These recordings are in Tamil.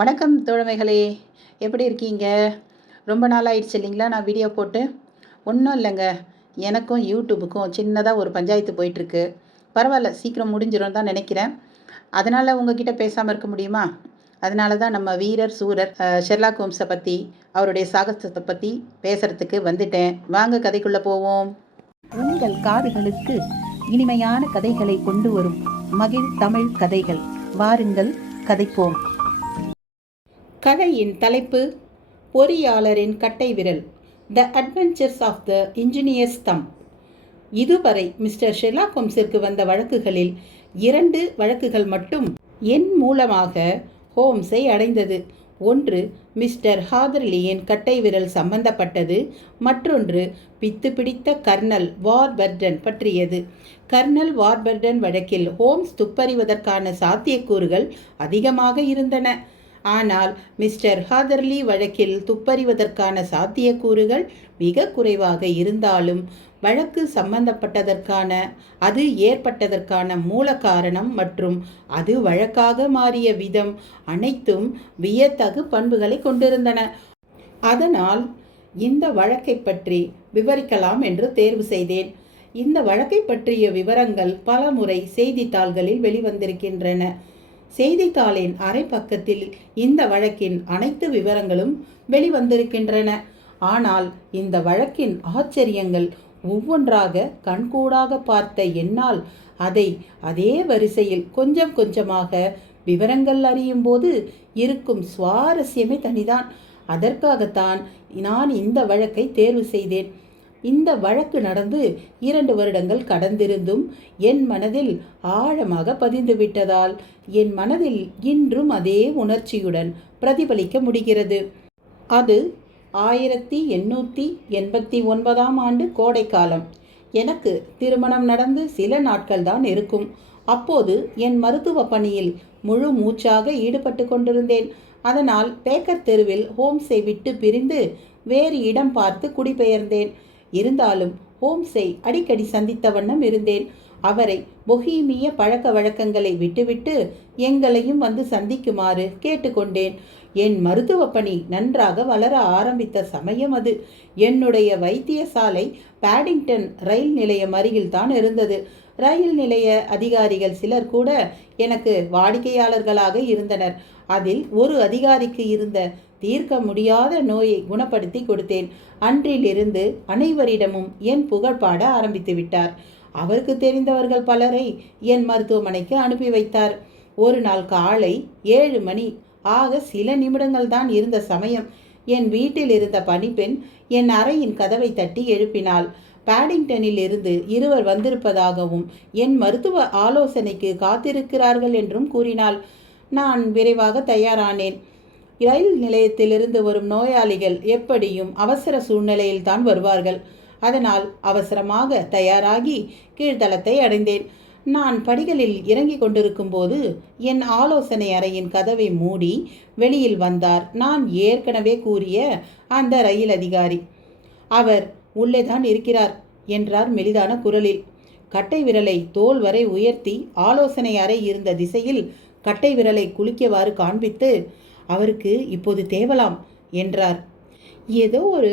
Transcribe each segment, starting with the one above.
வணக்கம் தோழமைகளே, எப்படி இருக்கீங்க? ரொம்ப நாள் ஆயிடுச்சு இல்லைங்களா நான் வீடியோ போட்டு? ஒன்றும் இல்லைங்க, எனக்கும் யூடியூபுக்கும் சின்னதாக ஒரு பஞ்சாயத்து போயிட்டுருக்கு. பரவாயில்ல, சீக்கிரம் முடிஞ்சிடும் தான் நினைக்கிறேன். அதனால் உங்ககிட்ட பேசாமல் இருக்க முடியுமா? அதனால தான் நம்ம வீரர் சூரர் ஷெர்லாக் ஹோம்ஸை பற்றி, அவருடைய சாகசத்தை பற்றி பேசுகிறதுக்கு வந்துட்டேன். வாங்க கதைக்குள்ளே போவோம். உங்கள் காதுகளுக்கு இனிமையான கதைகளை கொண்டு வரும் மகிழ் தமிழ் கதைகள். வாருங்கள் கதைப்போம். கதையின் தலைப்பு பொறியாளரின் கட்டை விரல், the adventures of the engineer's thumb. இதுவரை மிஸ்டர் ஷெர்லாக் ஹோம்ஸிற்கு வந்த வழக்குகளில் 2 வழக்குகள் மட்டும் என் மூலமாக ஹோம்ஸை அடைந்தது. ஒன்று மிஸ்டர் ஹாதர்லியின் கட்டை விரல் சம்பந்தப்பட்டது, மற்றொன்று பித்து பிடித்த கர்னல் வார்பர்டன் பற்றியது. கர்னல் வார்பர்டன் வழக்கில் ஹோம்ஸ் துப்பறிவதற்கான சாத்தியக்கூறுகள் அதிகமாக இருந்தன. ஆனால் மிஸ்டர் ஹாதர்லி வழக்கில் துப்பறிவதற்கான சாத்தியக்கூறுகள் மிக குறைவாக இருந்தாலும் வழக்கு சம்பந்தப்பட்டதற்கான அது ஏற்பட்டதற்கான மூல காரணம் மற்றும் அது வழக்காக மாறிய விதம் அனைத்தும் வியத்தகு பண்புகளை கொண்டிருந்தன. அதனால் இந்த வழக்கை பற்றி விவரிக்கலாம் என்று தேர்வு செய்தேன். இந்த வழக்கை பற்றிய விவரங்கள் பல முறை செய்தித்தாள்களில் வெளிவந்திருக்கின்றன. செய்தித்தாளின் அரை பக்கத்தில் இந்த வழக்கின் அனைத்து விவரங்களும் வெளிவந்திருக்கின்றன. ஆனால் இந்த வழக்கின் ஆச்சரியங்கள் ஒவ்வொன்றாக கண்கூடாக பார்த்த என்னால் அதை அதே வரிசையில் கொஞ்சம் கொஞ்சமாக விவரங்கள் அறியும் போது இருக்கும் சுவாரஸ்யமே தனிதான். அதற்காகத்தான் நான் இந்த வழக்கை தேர்வு செய்தேன். இந்த வழக்கு நடந்து 2 வருடங்கள் கடந்திருந்தும் என் மனதில் ஆழமாக பதிந்து விட்டதால் என் மனதில் இன்றும் அதே உணர்ச்சியுடன் பிரதிபலிக்க முடிகிறது. அது 1889ஆம் ஆண்டு கோடைக்காலம். எனக்கு திருமணம் நடந்து சில நாட்கள் தான் இருக்கும். அப்போது என் மருத்துவ பணியில் முழு மூச்சாக ஈடுபட்டு கொண்டிருந்தேன். அதனால் பேக்கர் தெருவில் ஹோம்ஸை விட்டு பிரிந்து வேறு இடம் பார்த்து குடிபெயர்ந்தேன். இருந்தாலும் ஹோம்ஸை அடிக்கடி சந்தித்த வண்ணம் இருந்தேன். அவரை பொஹீமிய பழக்க வழக்கங்களை விட்டுவிட்டு எங்களையும் வந்து சந்திக்குமாறு கேட்டுக்கொண்டேன். என் மருத்துவ பணி நன்றாக வளர ஆரம்பித்த சமயம் அது. என்னுடைய வைத்தியசாலை பேடிங்டன் ரயில் நிலையம் அருகில் தான் இருந்தது. ரயில் நிலைய அதிகாரிகள் சிலர் கூட எனக்கு வாடிக்கையாளர்களாக இருந்தனர். அதில் ஒரு அதிகாரிக்கு இருந்த தீர்க்க முடியாத நோயை குணப்படுத்தி கொடுத்தேன். அன்றிலிருந்து அனைவரிடமும் என் புகழ் பாட ஆரம்பித்து விட்டார். அவருக்கு தெரிந்தவர்கள் பலரை என் மருத்துவமனைக்கு அனுப்பி வைத்தார். ஒரு நாள் காலை 7 மணி ஆக சில நிமிடங்கள் தான் இருந்த சமயம் என் வீட்டில் இருந்த பணிப்பெண் என் அறையின் கதவை தட்டி எழுப்பினாள். பேடிங்டனில் இருந்து 2 வந்திருப்பதாகவும் என் மருத்துவ ஆலோசனைக்கு காத்திருக்கிறார்கள் என்றும் கூறினாள். நான் விரைவாக தயாரானேன். ரயில் நிலையத்திலிருந்து வரும் நோயாளிகள் எப்படியும் அவசர சூழ்நிலையில் தான் வருவார்கள். அதனால் அவசரமாக தயாராகி கீழ்த்தளத்தை அடைந்தேன். நான் படிகளில் இறங்கி கொண்டிருக்கும் போது என் ஆலோசனை அறையின் கதவை மூடி வெளியில் வந்தார் நான் ஏற்கனவே கூறிய அந்த ரயில் அதிகாரி. அவர் உள்ளேதான் இருக்கிறார் என்றார் மெலிதான குரலில். கட்டை விரலை தோல் வரை உயர்த்தி ஆலோசனை அறை இருந்த திசையில் கட்டை விரலை குலுக்கியவாறு காண்பித்து, அவருக்கு இப்போது தேவலாம் என்றார். ஏதோ ஒரு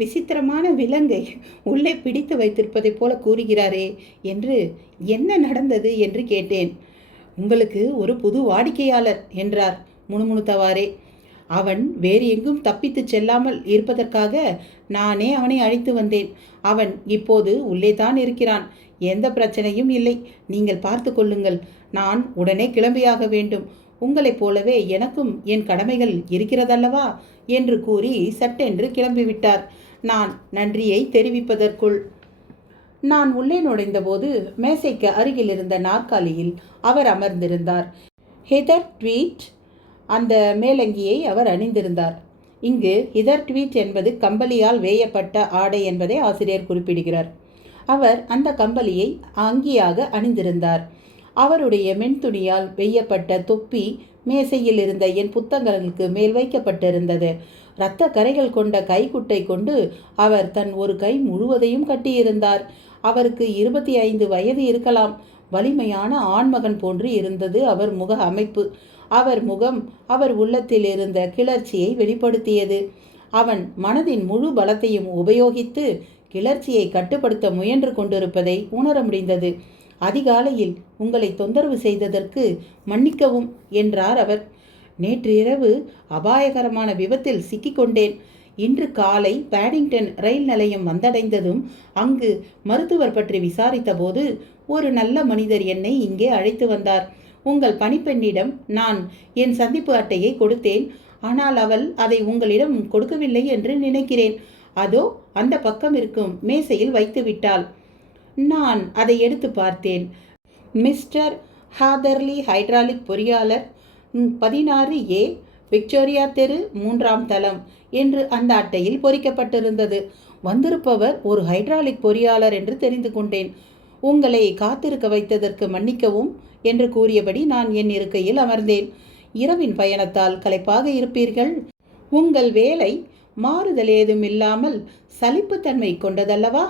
விசித்திரமான விலங்கை உள்ளே பிடித்து வைத்திருப்பதை போல கூறுகிறாரே என்று என்ன நடந்தது என்று கேட்டேன். உங்களுக்கு ஒரு புது வாடிக்கையாளர் என்றார் முணுமுணுத்தவாறே. அவன் வேறு எங்கும் தப்பித்து செல்லாமல் இருப்பதற்காக நானே அவனை அழைத்து வந்தேன். அவன் இப்போது உள்ளே தான் இருக்கிறான். எந்த பிரச்சனையும் இல்லை. நீங்கள் பார்த்து கொள்ளுங்கள். நான் உடனே கிளம்பியாக வேண்டும். உங்களைப் போலவே எனக்கும் என் கடமைகள் இருக்கிறதல்லவா என்று கூறி சட்டென்று கிளம்பிவிட்டார். நான் நன்றியை தெரிவிப்பதற்குள். நான் உள்ளே நுழைந்தபோது மேசைக்கு அருகில் இருந்த நாற்காலியில் அவர் அமர்ந்திருந்தார். ஹெதர் ட்வீட் அந்த மேலங்கியை அவர் அணிந்திருந்தார். இங்கு ஹெதர் ட்வீட் என்பது கம்பளியால் வேயப்பட்ட ஆடை என்பதை ஆசிரியர் குறிப்பிடுகிறார். அவர் அந்த கம்பளியை அங்கியாக அணிந்திருந்தார். அவருடைய மென்துணியால் வெய்யப்பட்ட தொப்பி மேசையில் இருந்த என் புத்தகங்களுக்கு மேல் வைக்கப்பட்டிருந்தது. இரத்த கரைகள் கொண்ட கைக்குட்டை கொண்டு அவர் தன் ஒரு கை முழுவதையும் கட்டியிருந்தார். அவருக்கு 25 வயது இருக்கலாம். வலிமையான ஆண்மகன் போன்று இருந்தது அவர் முக அமைப்பு. அவர் முகம் அவர் உள்ளத்தில் இருந்த கிளர்ச்சியை வெளிப்படுத்தியது. அவன் மனதின் முழு பலத்தையும் உபயோகித்து கிளர்ச்சியை கட்டுப்படுத்த முயன்று கொண்டிருப்பதை உணர முடிந்தது. அதிகாலையில் உங்களை தொந்தரவு செய்ததற்கு மன்னிக்கவும் என்றார் அவர். நேற்று இரவு அபாயகரமான விபத்தில் சிக்கிக்கொண்டேன். இன்று காலை பேடிங்டன் ரயில் நிலையம் வந்தடைந்ததும் அங்கு மருத்துவர் பற்றி விசாரித்த போது ஒரு நல்ல மனிதர் என்னை இங்கே அழைத்து வந்தார். உங்கள் பணிப்பெண்ணிடம் நான் என் சந்திப்பு அட்டையை கொடுத்தேன். ஆனால் அவள் அதை உங்களிடம் கொடுக்கவில்லை என்று நினைக்கிறேன். அதோ அந்த பக்கம் இருக்கும் மேசையில் வைத்து விட்டாள். நான் அதை எடுத்து பார்த்தேன். மிஸ்டர் ஹாதர்லி, ஹைட்ராலிக் பொறியாளர், 16A, விக்டோரியா தெரு, 3ஆம் தளம் என்று அந்த அட்டையில் பொறிக்கப்பட்டிருந்தது. வந்திருப்பவர் ஒரு ஹைட்ராலிக் பொறியாளர் என்று தெரிந்து கொண்டேன். உங்களை காத்திருக்க வைத்ததற்கு மன்னிக்கவும் என்று கூறியபடி நான் என் இருக்கையில் அமர்ந்தேன். இரவின் பயணத்தால் களைப்பாக இருப்பீர்கள். உங்கள் வேலை மாறுதல் ஏதும் இல்லாமல் சலிப்புத்தன்மை கொண்டதல்லவா?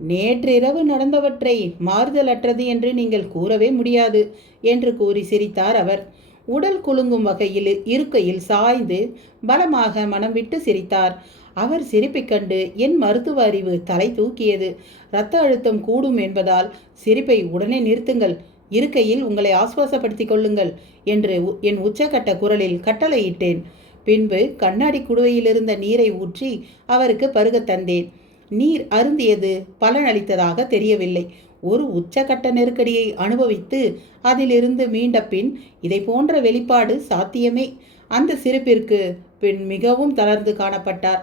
நேற்றிரவு நடந்தவற்றை மாறுதலற்றது என்று நீங்கள் கூறவே முடியாது என்று கூறி சிரித்தார் அவர். உடல் குலுங்கும் வகையில் இருக்கையில் சாய்ந்து பலமாக மனம் விட்டு சிரித்தார். அவர் சிரிப்பைக் கண்டு என் மருத்துவ அறிவு தலை தூக்கியது. இரத்த அழுத்தம் கூடும் என்பதால் சிரிப்பை உடனே நிறுத்துங்கள், இருக்கையில் உங்களை ஆசுவாசப்படுத்திக் கொள்ளுங்கள் என்று என் உச்சக்கட்ட குரலில் கட்டளையிட்டேன். பின்பு கண்ணாடி குடுவையிலிருந்த நீரை ஊற்றி அவருக்கு பருகத் தந்தேன். நீர் அருந்தியது பலனளித்ததாக தெரியவில்லை. ஒரு உச்சக்கட்ட நெருக்கடியை அனுபவித்து அதிலிருந்து மீண்ட பின் இதை போன்ற வெளிப்பாடு சாத்தியமே. அந்த சிரிப்பிற்கு பின் மிகவும் தளர்ந்து காணப்பட்டார்.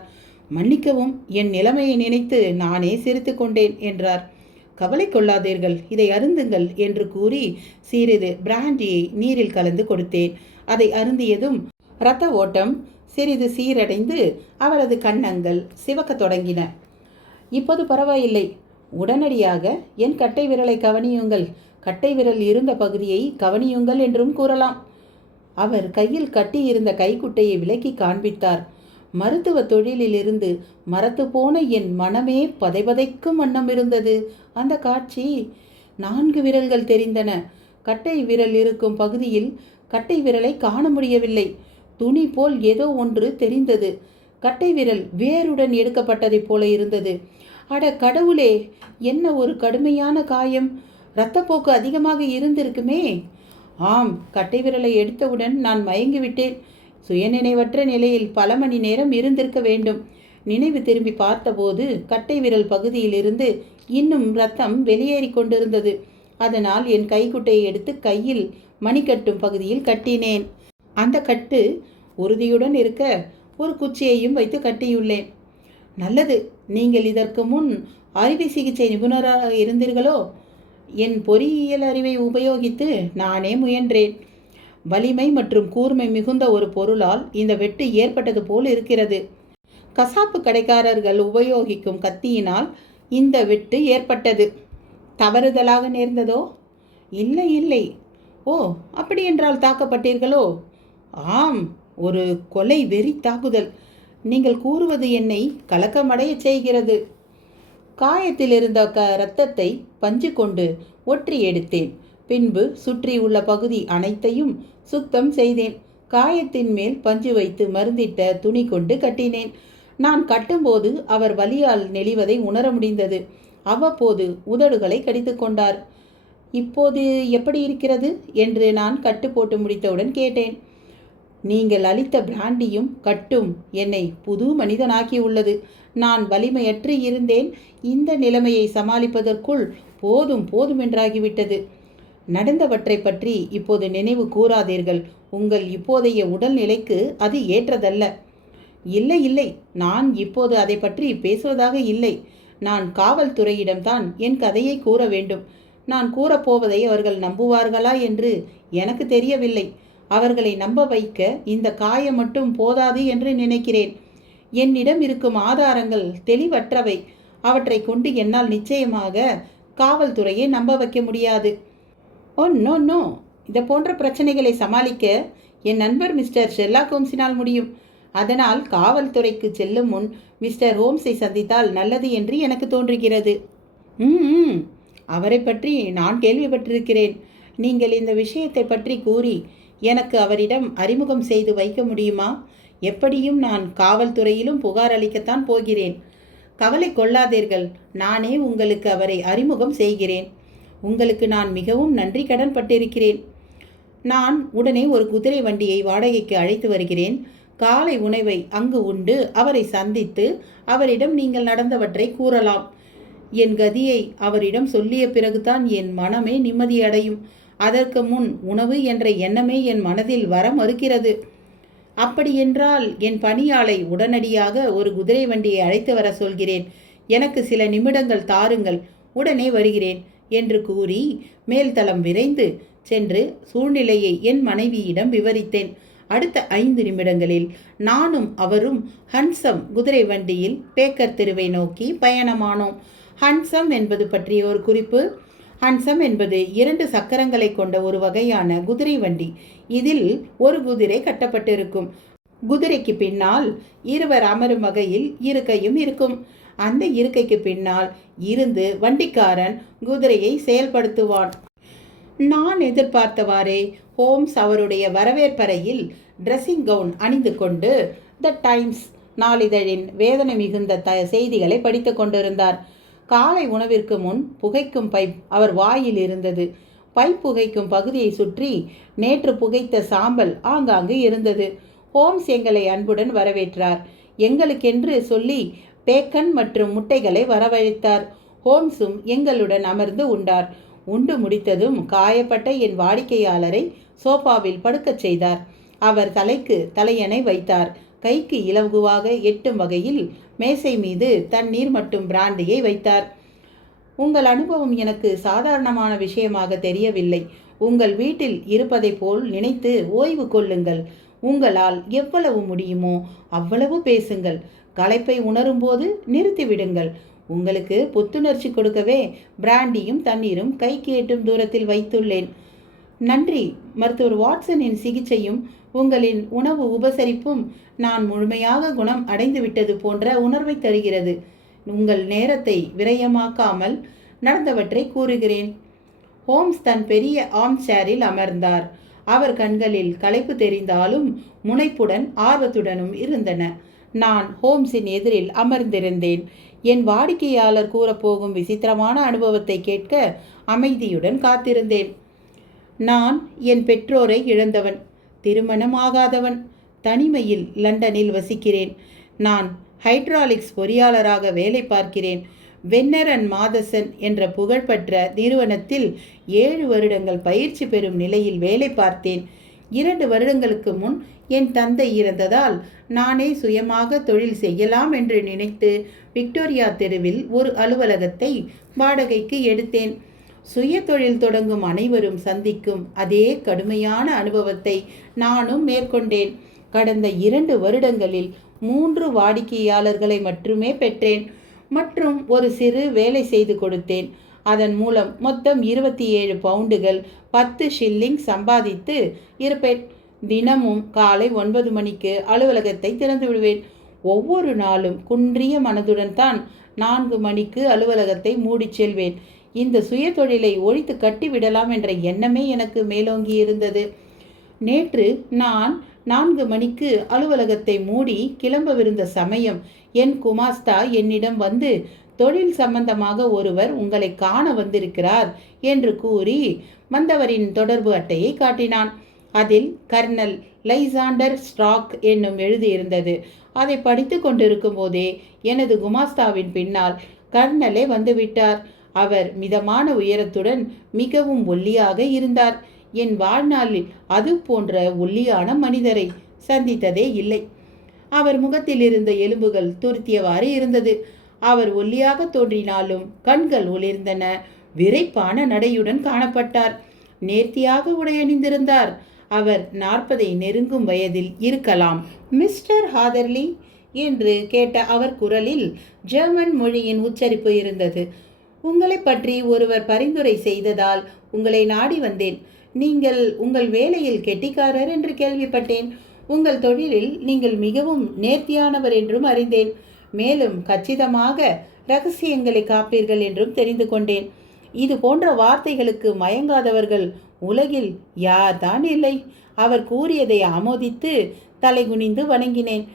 மன்னிக்கவும், என் நிலைமையை நினைத்து நானே சிரித்து கொண்டேன் என்றார். கவலை கொள்ளாதீர்கள், இதை அருந்துங்கள் என்று கூறி சிறிது பிராண்டியை நீரில் கலந்து கொடுத்தேன். அதை அருந்தியதும் இரத்த ஓட்டம் சிறிது சீரடைந்து அவரது கன்னங்கள் சிவக்கத் தொடங்கின. இப்போது பரவாயில்லை. உடனடியாக என் கட்டை விரலை கவனியுங்கள், கட்டை விரல் இருந்த பகுதியை கவனியுங்கள் என்றும் கூறலாம். அவர் கையில் கட்டியிருந்த கைக்குட்டையை விலக்கி காண்பித்தார். மருத்துவ தொழிலிலிருந்து மரத்து போன என் மனமே பதைபதைக்கும் வண்ணம் இருந்தது அந்த காட்சி. 4 விரல்கள் தெரிந்தன. கட்டை விரல் இருக்கும் பகுதியில் கட்டை விரலை காண முடியவில்லை. துணி போல் ஏதோ ஒன்று தெரிந்தது. கட்டை விரல் வேருடன் எடுக்கப்பட்டதைப் போல இருந்தது. அட கடவுளே, என்ன ஒரு கடுமையான காயம்! இரத்தப்போக்கு அதிகமாக இருந்திருக்குமே. ஆம், கட்டை விரலை எடுத்தவுடன் நான் மயங்கிவிட்டேன். சுயநினைவற்ற நிலையில் பல மணி நேரம் இருந்திருக்க வேண்டும். நினைவு திரும்பி பார்த்தபோது கட்டை விரல் பகுதியிலிருந்து இன்னும் இரத்தம் வெளியேறி கொண்டிருந்தது. அதனால் என் கைக்குட்டையை எடுத்து கையில் மணிக்கட்டும் பகுதியில் கட்டினேன். அந்த கட்டு உறுதியுடன் இருக்க ஒரு குச்சியையும் வைத்து கட்டியுள்ளேன். நல்லது, நீங்கள் இதற்கு முன் அறுவை சிகிச்சை நிபுணராக இருந்தீர்களோ? என் பொறியியல் அறிவை உபயோகித்து நானே முயன்றேன். வலிமை மற்றும் கூர்மை மிகுந்த ஒரு பொருளால் இந்த வெட்டு ஏற்பட்டது போல் இருக்கிறது. கசாப்பு கடைக்காரர்கள் உபயோகிக்கும் கத்தியினால் இந்த வெட்டு ஏற்பட்டது. தவறுதலாக நேர்ந்ததோ? இல்லை இல்லை. ஓ, அப்படி என்றால் தாக்கப்பட்டீர்களோ? ஆம், ஒரு கொலை வெறி தாக்குதல். நீங்கள் கூறுவது என்னை கலக்கமடைய செய்கிறது. காயத்தில் இருந்த இரத்தத்தை பஞ்சு கொண்டு ஒற்றி எடுத்தேன். பின்பு சுற்றியுள்ள பகுதி அனைத்தையும் சுத்தம் செய்தேன். காயத்தின் மேல் பஞ்சு வைத்து மருந்திட்ட துணி கொண்டு கட்டினேன். நான் கட்டும்போது அவர் வலியால் நெளிவதை உணர முடிந்தது. அவ்வப்போது உதடுகளை கடித்து கொண்டார். இப்போது எப்படி இருக்கிறது என்று நான் கட்டு போட்டு முடித்தவுடன் கேட்டேன். நீங்கள் அளித்த பிராண்டியும் கட்டும் என்னை புது மனிதனாக்கி உள்ளது. நான் வலிமையற்று இருந்தேன். இந்த நிலைமையை சமாளிப்பதற்குள் போதும் போதும் என்றாகிவிட்டது. நடந்தவற்றை பற்றி இப்போது நினைவு கூறாதீர்கள். உங்கள் இப்போதைய உடல்நிலைக்கு அது ஏற்றதல்ல. இல்லை இல்லை, நான் இப்போது அதை பற்றி பேசுவதாக இல்லை. நான் காவல்துறையிடம்தான் என் கதையை கூற வேண்டும். நான் கூறப்போவதை அவர்கள் நம்புவார்களா என்று எனக்கு தெரியவில்லை. அவர்களை நம்ப வைக்க இந்த காயம் மட்டும் போதாது என்று நினைக்கிறேன். என்னிடம் இருக்கும் ஆதாரங்கள் தெளிவற்றவை. அவற்றை கொண்டு என்னால் நிச்சயமாக காவல்துறையை நம்ப வைக்க முடியாது. ஓ நோ நோ, இதை போன்ற பிரச்சனைகளை சமாளிக்க என் நண்பர் மிஸ்டர் ஷெர்லாக் ஹோம்ஸினால் முடியும். அதனால் காவல்துறைக்கு செல்லும் முன் மிஸ்டர் ஹோம்ஸை சந்தித்தால் நல்லது என்று எனக்கு தோன்றுகிறது. அவரை பற்றி நான் கேள்விப்பட்டிருக்கிறேன். நீங்கள் இந்த விஷயத்தை பற்றி கூறி எனக்கு அவரிடம் அறிமுகம் செய்து வைக்க முடியுமா? எப்படியும் நான் காவல்துறையிலும் புகார் அளிக்கத்தான் போகிறேன். கவலை கொள்ளாதீர்கள், நானே உங்களுக்கு அவரை அறிமுகம் செய்கிறேன். உங்களுக்கு நான் மிகவும் நன்றி கடன் பட்டிருக்கிறேன். நான் உடனே ஒரு குதிரை வண்டியை வாடகைக்கு அழைத்து வருகிறேன். காலை உணவை அங்கு உண்டு அவரை சந்தித்து அவரிடம் நீங்கள் நடந்தவற்றை கூறலாம். என் கதியை அவரிடம் சொல்லிய பிறகுதான் என் மனமே நிம்மதியடையும். அதற்கு முன் உணவு என்ற எண்ணமே என் மனதில் வர மறுக்கிறது. அப்படியென்றால் என் பணியாளை உடனடியாக ஒரு குதிரை வண்டியை அழைத்து வர சொல்கிறேன். எனக்கு சில நிமிடங்கள் தாருங்கள், உடனே வருகிறேன் என்று கூறி மேல்தளம் விரைந்து சென்று சூழ்நிலையை என் மனைவியிடம் விவரித்தேன். அடுத்த 5 நிமிடங்களில் நானும் அவரும் ஹன்சம் குதிரை வண்டியில் பேக்கர் தெருவை நோக்கி பயணமானோம். ஹன்சம் என்பது பற்றிய ஒரு குறிப்பு. ஹன்சம் என்பது 2 சக்கரங்களை கொண்ட ஒரு வகையான குதிரை வண்டி. இதில் ஒரு குதிரை கட்டப்பட்டிருக்கும். குதிரைக்கு பின்னால் இருவர் அமரும் வகையில் இருக்கையும் இருக்கும். அந்த இருக்கைக்கு பின்னால் இருந்து வண்டிக்காரன் குதிரையை செயல்படுத்துவான். நான் எதிர்பார்த்தவாறே ஹோம்ஸ் அவருடைய வரவேற்பறையில் ட்ரெஸ்ஸிங் கவுன் அணிந்து கொண்டு த டைம்ஸ் நாளிதழின் வேதனை மிகுந்த செய்திகளை படித்து கொண்டிருந்தார். காலை உணவிற்கு முன் புகைக்கும் பைப் அவர் வாயில் இருந்தது. பைப் புகைக்கும் பகுதியை சுற்றி நேற்று புகைத்த சாம்பல் ஆங்காங்கு இருந்தது. ஹோம்ஸ் எங்களை அன்புடன் வரவேற்றார். எங்களுக்கென்று சொல்லி பேக்கன் மற்றும் முட்டைகளை வரவழைத்தார். ஹோம்ஸும் எங்களுடன் அமர்ந்து உண்டார். உண்டு முடித்ததும் காயப்பட்ட என் வாடிக்கையாளரை சோஃபாவில் படுக்கச் செய்தார். அவர் தலைக்கு தலையணை வைத்தார். கைக்கு இலகுவாக எட்டும் வகையில் மேசை மீது தண்ணீர் மற்றும் பிராண்டியை வைத்தார். உங்கள் அனுபவம் எனக்கு சாதாரணமான விஷயமாக தெரியவில்லை. உங்கள் வீட்டில் இருப்பதை போல் நினைத்து ஓய்வு கொள்ளுங்கள். உங்களால் எவ்வளவு முடியுமோ அவ்வளவு பேசுங்கள். களைப்பை உணரும்போது நிறுத்திவிடுங்கள். உங்களுக்கு புத்துணர்ச்சி கொடுக்கவே பிராண்டியும் தண்ணீரும் கைக்கு எட்டும் தூரத்தில் வைத்துள்ளேன். நன்றி. மருத்துவர் வாட்சனின் சிகிச்சையும் உங்களின் உணவு உபசரிப்பும் நான் முழுமையாக குணம் அடைந்து விட்டது போன்ற உணர்வை தருகிறது. உங்கள் நேரத்தை விரயமாக்காமல் நடந்தவற்றை கூறுகிறேன். ஹோம்ஸ் தன் பெரிய ஆர்ம் சேரில் அமர்ந்தார். அவர் கண்களில் களைப்பு தெரிந்தாலும் முனைப்புடன் ஆர்வத்துடனும் இருந்தன. நான் ஹோம்ஸின் எதிரில் அமர்ந்திருந்தேன். என் வாடிக்கையாளர் கூறப்போகும் விசித்திரமான அனுபவத்தை கேட்க அமைதியுடன் காத்திருந்தேன். நான் என் பெற்றோரை இழந்தவன், திருமணம் ஆகாதவன், தனிமையில் லண்டனில் வசிக்கிறேன். நான் ஹைட்ராலிக்ஸ் பொறியாளராக வேலை பார்க்கிறேன். வென்னர் அண்ட் மாதசன் என்ற புகழ்பெற்ற நிறுவனத்தில் 7 வருடங்கள் பயிற்சி பெறும் நிலையில் வேலை பார்த்தேன். 2 வருடங்களுக்கு முன் என் தந்தை இறந்ததால் நானே சுயமாக தொழில் செய்யலாம் என்று நினைத்து விக்டோரியா தெருவில் ஒரு அலுவலகத்தை வாடகைக்கு எடுத்தேன். சுய தொழில் தொடங்கும் அனைவரும் சந்திக்கும் அதே கடுமையான அனுபவத்தை நானும் மேற்கொண்டேன். கடந்த 2 வருடங்களில் 3 வாடிக்கையாளர்களை மட்டுமே பெற்றேன் மற்றும் ஒரு சிறு வேலை செய்து கொடுத்தேன். அதன் மூலம் மொத்தம் 27 பவுண்டுகள் 10 ஷில்லிங் சம்பாதித்து இருப்பேன். தினமும் காலை 9 மணிக்கு அலுவலகத்தை திறந்து விடுவேன். ஒவ்வொரு நாளும் குன்றிய மனதுடன் தான் 4 மணிக்கு அலுவலகத்தை மூடிச் செல்வேன். இந்த சுய தொழிலை ஒழித்து கட்டிவிடலாம் என்ற எண்ணமே எனக்கு மேலோங்கி இருந்தது. நேற்று நான் 4 மணிக்கு அலுவலகத்தை மூடி கிளம்பவிருந்த சமயம் என் குமாஸ்தா என்னிடம் வந்து, தொழில் சம்பந்தமாக ஒருவர் உங்களை காண வந்திருக்கிறார் என்று கூறி வந்தவரின் தொடர்பு அட்டையை காட்டினான். அதில் கர்னல் லைசாண்டர் ஸ்ட்ராக் என்னும் எழுதியிருந்தது. அதை படித்து கொண்டிருக்கும் போதே எனது குமாஸ்தாவின் பின்னால் கர்னலே வந்துவிட்டார். அவர் மிதமான உயரத்துடன் மிகவும் ஒல்லியாக இருந்தார். என் வாழ்நாளில் அது போன்ற ஒல்லியான மனிதரை சந்தித்ததே இல்லை. அவர் முகத்தில் இருந்த எலும்புகள் துருத்தியவாறு இருந்தது. அவர் ஒல்லியாக தோன்றினாலும் கண்கள் ஒளிர்ந்தன. விரைப்பான நடையுடன் காணப்பட்டார். நேர்த்தியாக உடையணிந்திருந்தார். அவர் 40 நெருங்கும் வயதில் இருக்கலாம். மிஸ்டர் ஹாதர்லி என்று கேட்ட அவர் குரலில் ஜெர்மன் மொழியின் உச்சரிப்பு இருந்தது. உங்களை பற்றி ஒருவர் பரிந்துரை செய்ததால் உங்களை நாடி வந்தேன். நீங்கள் உங்கள் வேலையில் கெட்டிக்காரர் என்று கேள்விப்பட்டேன். உங்கள் தொழிலில் நீங்கள் மிகவும் நேர்த்தியானவர் என்றும் அறிந்தேன். மேலும் கச்சிதமாக இரகசியங்களை காப்பீர்கள் என்றும் தெரிந்து கொண்டேன். இது போன்ற வார்த்தைகளுக்கு மயங்காதவர்கள் உலகில் யார்தான் இல்லை. அவர் கூறியதை ஆமோதித்து தலைகுனிந்து வணங்கினேன்.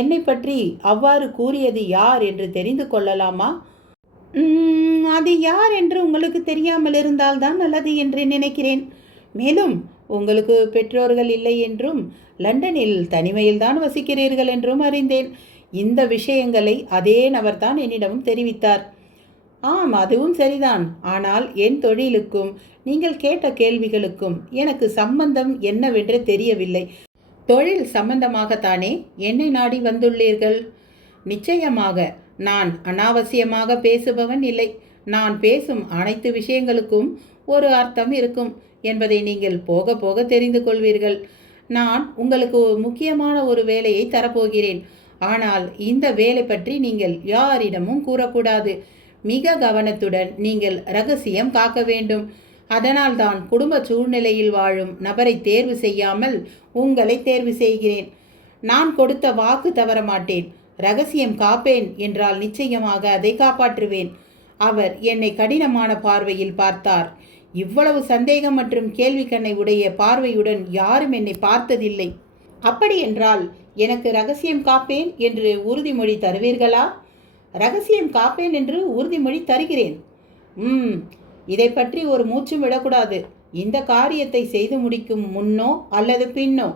என்னை பற்றி அவ்வாறு கூறியது யார் என்று தெரிந்து கொள்ளலாமா? அது யார் என்று உங்களுக்கு தெரியாமல் இருந்தால்தான் நல்லது என்று நினைக்கிறேன். மேலும் உங்களுக்கு பெற்றோர்கள் இல்லை என்றும் லண்டனில் தனிமையில்தான் வசிக்கிறீர்கள் என்றும் அறிந்தேன். இந்த விஷயங்களை அதே நபர்தான் என்னிடமும் தெரிவித்தார். ஆம், அதுவும் சரிதான். ஆனால் என் தொழிலுக்கும் நீங்கள் கேட்ட கேள்விகளுக்கும் எனக்கு சம்பந்தம் என்னவென்று தெரியவில்லை. தொழில் சம்பந்தமாகத்தானே என்னை நாடி வந்துள்ளீர்கள்? நிச்சயமாக. நான் அனாவசியமாக பேசுபவன் இல்லை. நான் பேசும் அனைத்து விஷயங்களுக்கும் ஒரு அர்த்தம் இருக்கும் என்பதை நீங்கள் போக போக தெரிந்து கொள்வீர்கள். நான் உங்களுக்கு முக்கியமான ஒரு வேலையை தரப்போகிறேன். ஆனால் இந்த வேலை பற்றி நீங்கள் யாரிடமும் கூறக்கூடாது. மிக கவனத்துடன் நீங்கள் ரகசியம் காக்க வேண்டும். அதனால்தான் குடும்ப சூழ்நிலையில் வாழும் நபரை தேர்வு செய்யாமல் உங்களை தேர்வு செய்கிறேன். நான் கொடுத்த வாக்கு தவற மாட்டேன். ரகசியம் காப்பேன் என்றால் நிச்சயமாக அதை காப்பாற்றுவேன். அவர் என்னை கடினமான பார்வையில் பார்த்தார். இவ்வளவு சந்தேகம் மற்றும் கேள்வி கண்ணை உடைய பார்வையுடன் யாரும் என்னை பார்த்ததில்லை. அப்படி என்றால் எனக்கு ரகசியம் காப்பேன் என்று உறுதிமொழி தருவீர்களா? ரகசியம் காப்பேன் என்று உறுதிமொழி தருகிறேன். இதை பற்றி ஒரு மூச்சும் விடக்கூடாது. இந்த காரியத்தை செய்து முடிக்கும் முன்னோ அல்லது பின்னோ,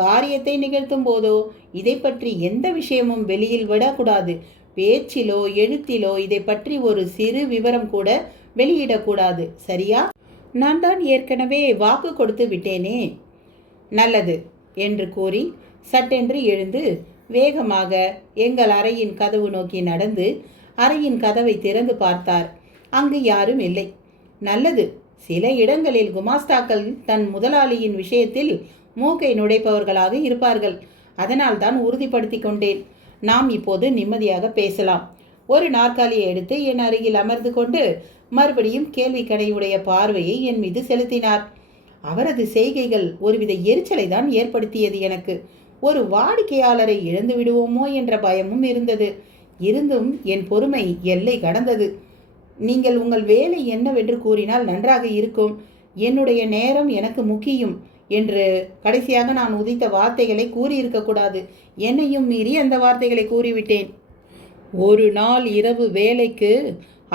காரியத்தை நிகழ்த்தும் போதோ இதை பற்றி எந்த விஷயமும் வெளியில் விடக்கூடாது. பேச்சிலோ எழுத்திலோ இதை பற்றி ஒரு சிறு விவரம் கூட வெளியிடக்கூடாது. சரியா? நான் தான் ஏற்கனவே வாக்கு கொடுத்து விட்டேனே. நல்லது என்று கூறி சட்டென்று எழுந்து வேகமாக எங்கள் அறையின் கதவு நோக்கி நடந்து அறையின் கதவை திறந்து பார்த்தார். அங்கு யாரும் இல்லை. நல்லது. சில இடங்களில் குமாஸ்தாக்கள் தன் முதலாளியின் விஷயத்தில் மூக்கை நுழைப்பவர்களாக இருப்பார்கள். அதனால் தான் உறுதிப்படுத்தி கொண்டேன். நாம் இப்போது நிம்மதியாக பேசலாம். ஒரு நாற்காலியை எடுத்து என் அருகில் அமர்ந்து கொண்டு மறுபடியும் கேள்வி கணையுடைய பார்வையை என் மீது செலுத்தினார். அவரது செய்கைகள் ஒருவித எரிச்சலை தான் ஏற்படுத்தியது எனக்கு. ஒரு வாடிக்கையாளரை இழந்து விடுவோமோ என்ற பயமும் இருந்தது. இருந்தும் என் பொறுமை எல்லை கடந்தது. நீங்கள் உங்கள் வேலை என்னவென்று கூறினால் நன்றாக இருக்கும். என்னுடைய நேரம் எனக்கு முக்கியம் என்று கடைசியாக நான் உதித்த வார்த்தைகளை கூறியிருக்கக்கூடாது. என்னையும் மீறி அந்த வார்த்தைகளை கூறிவிட்டேன். ஒரு நாள் இரவு வேலைக்கு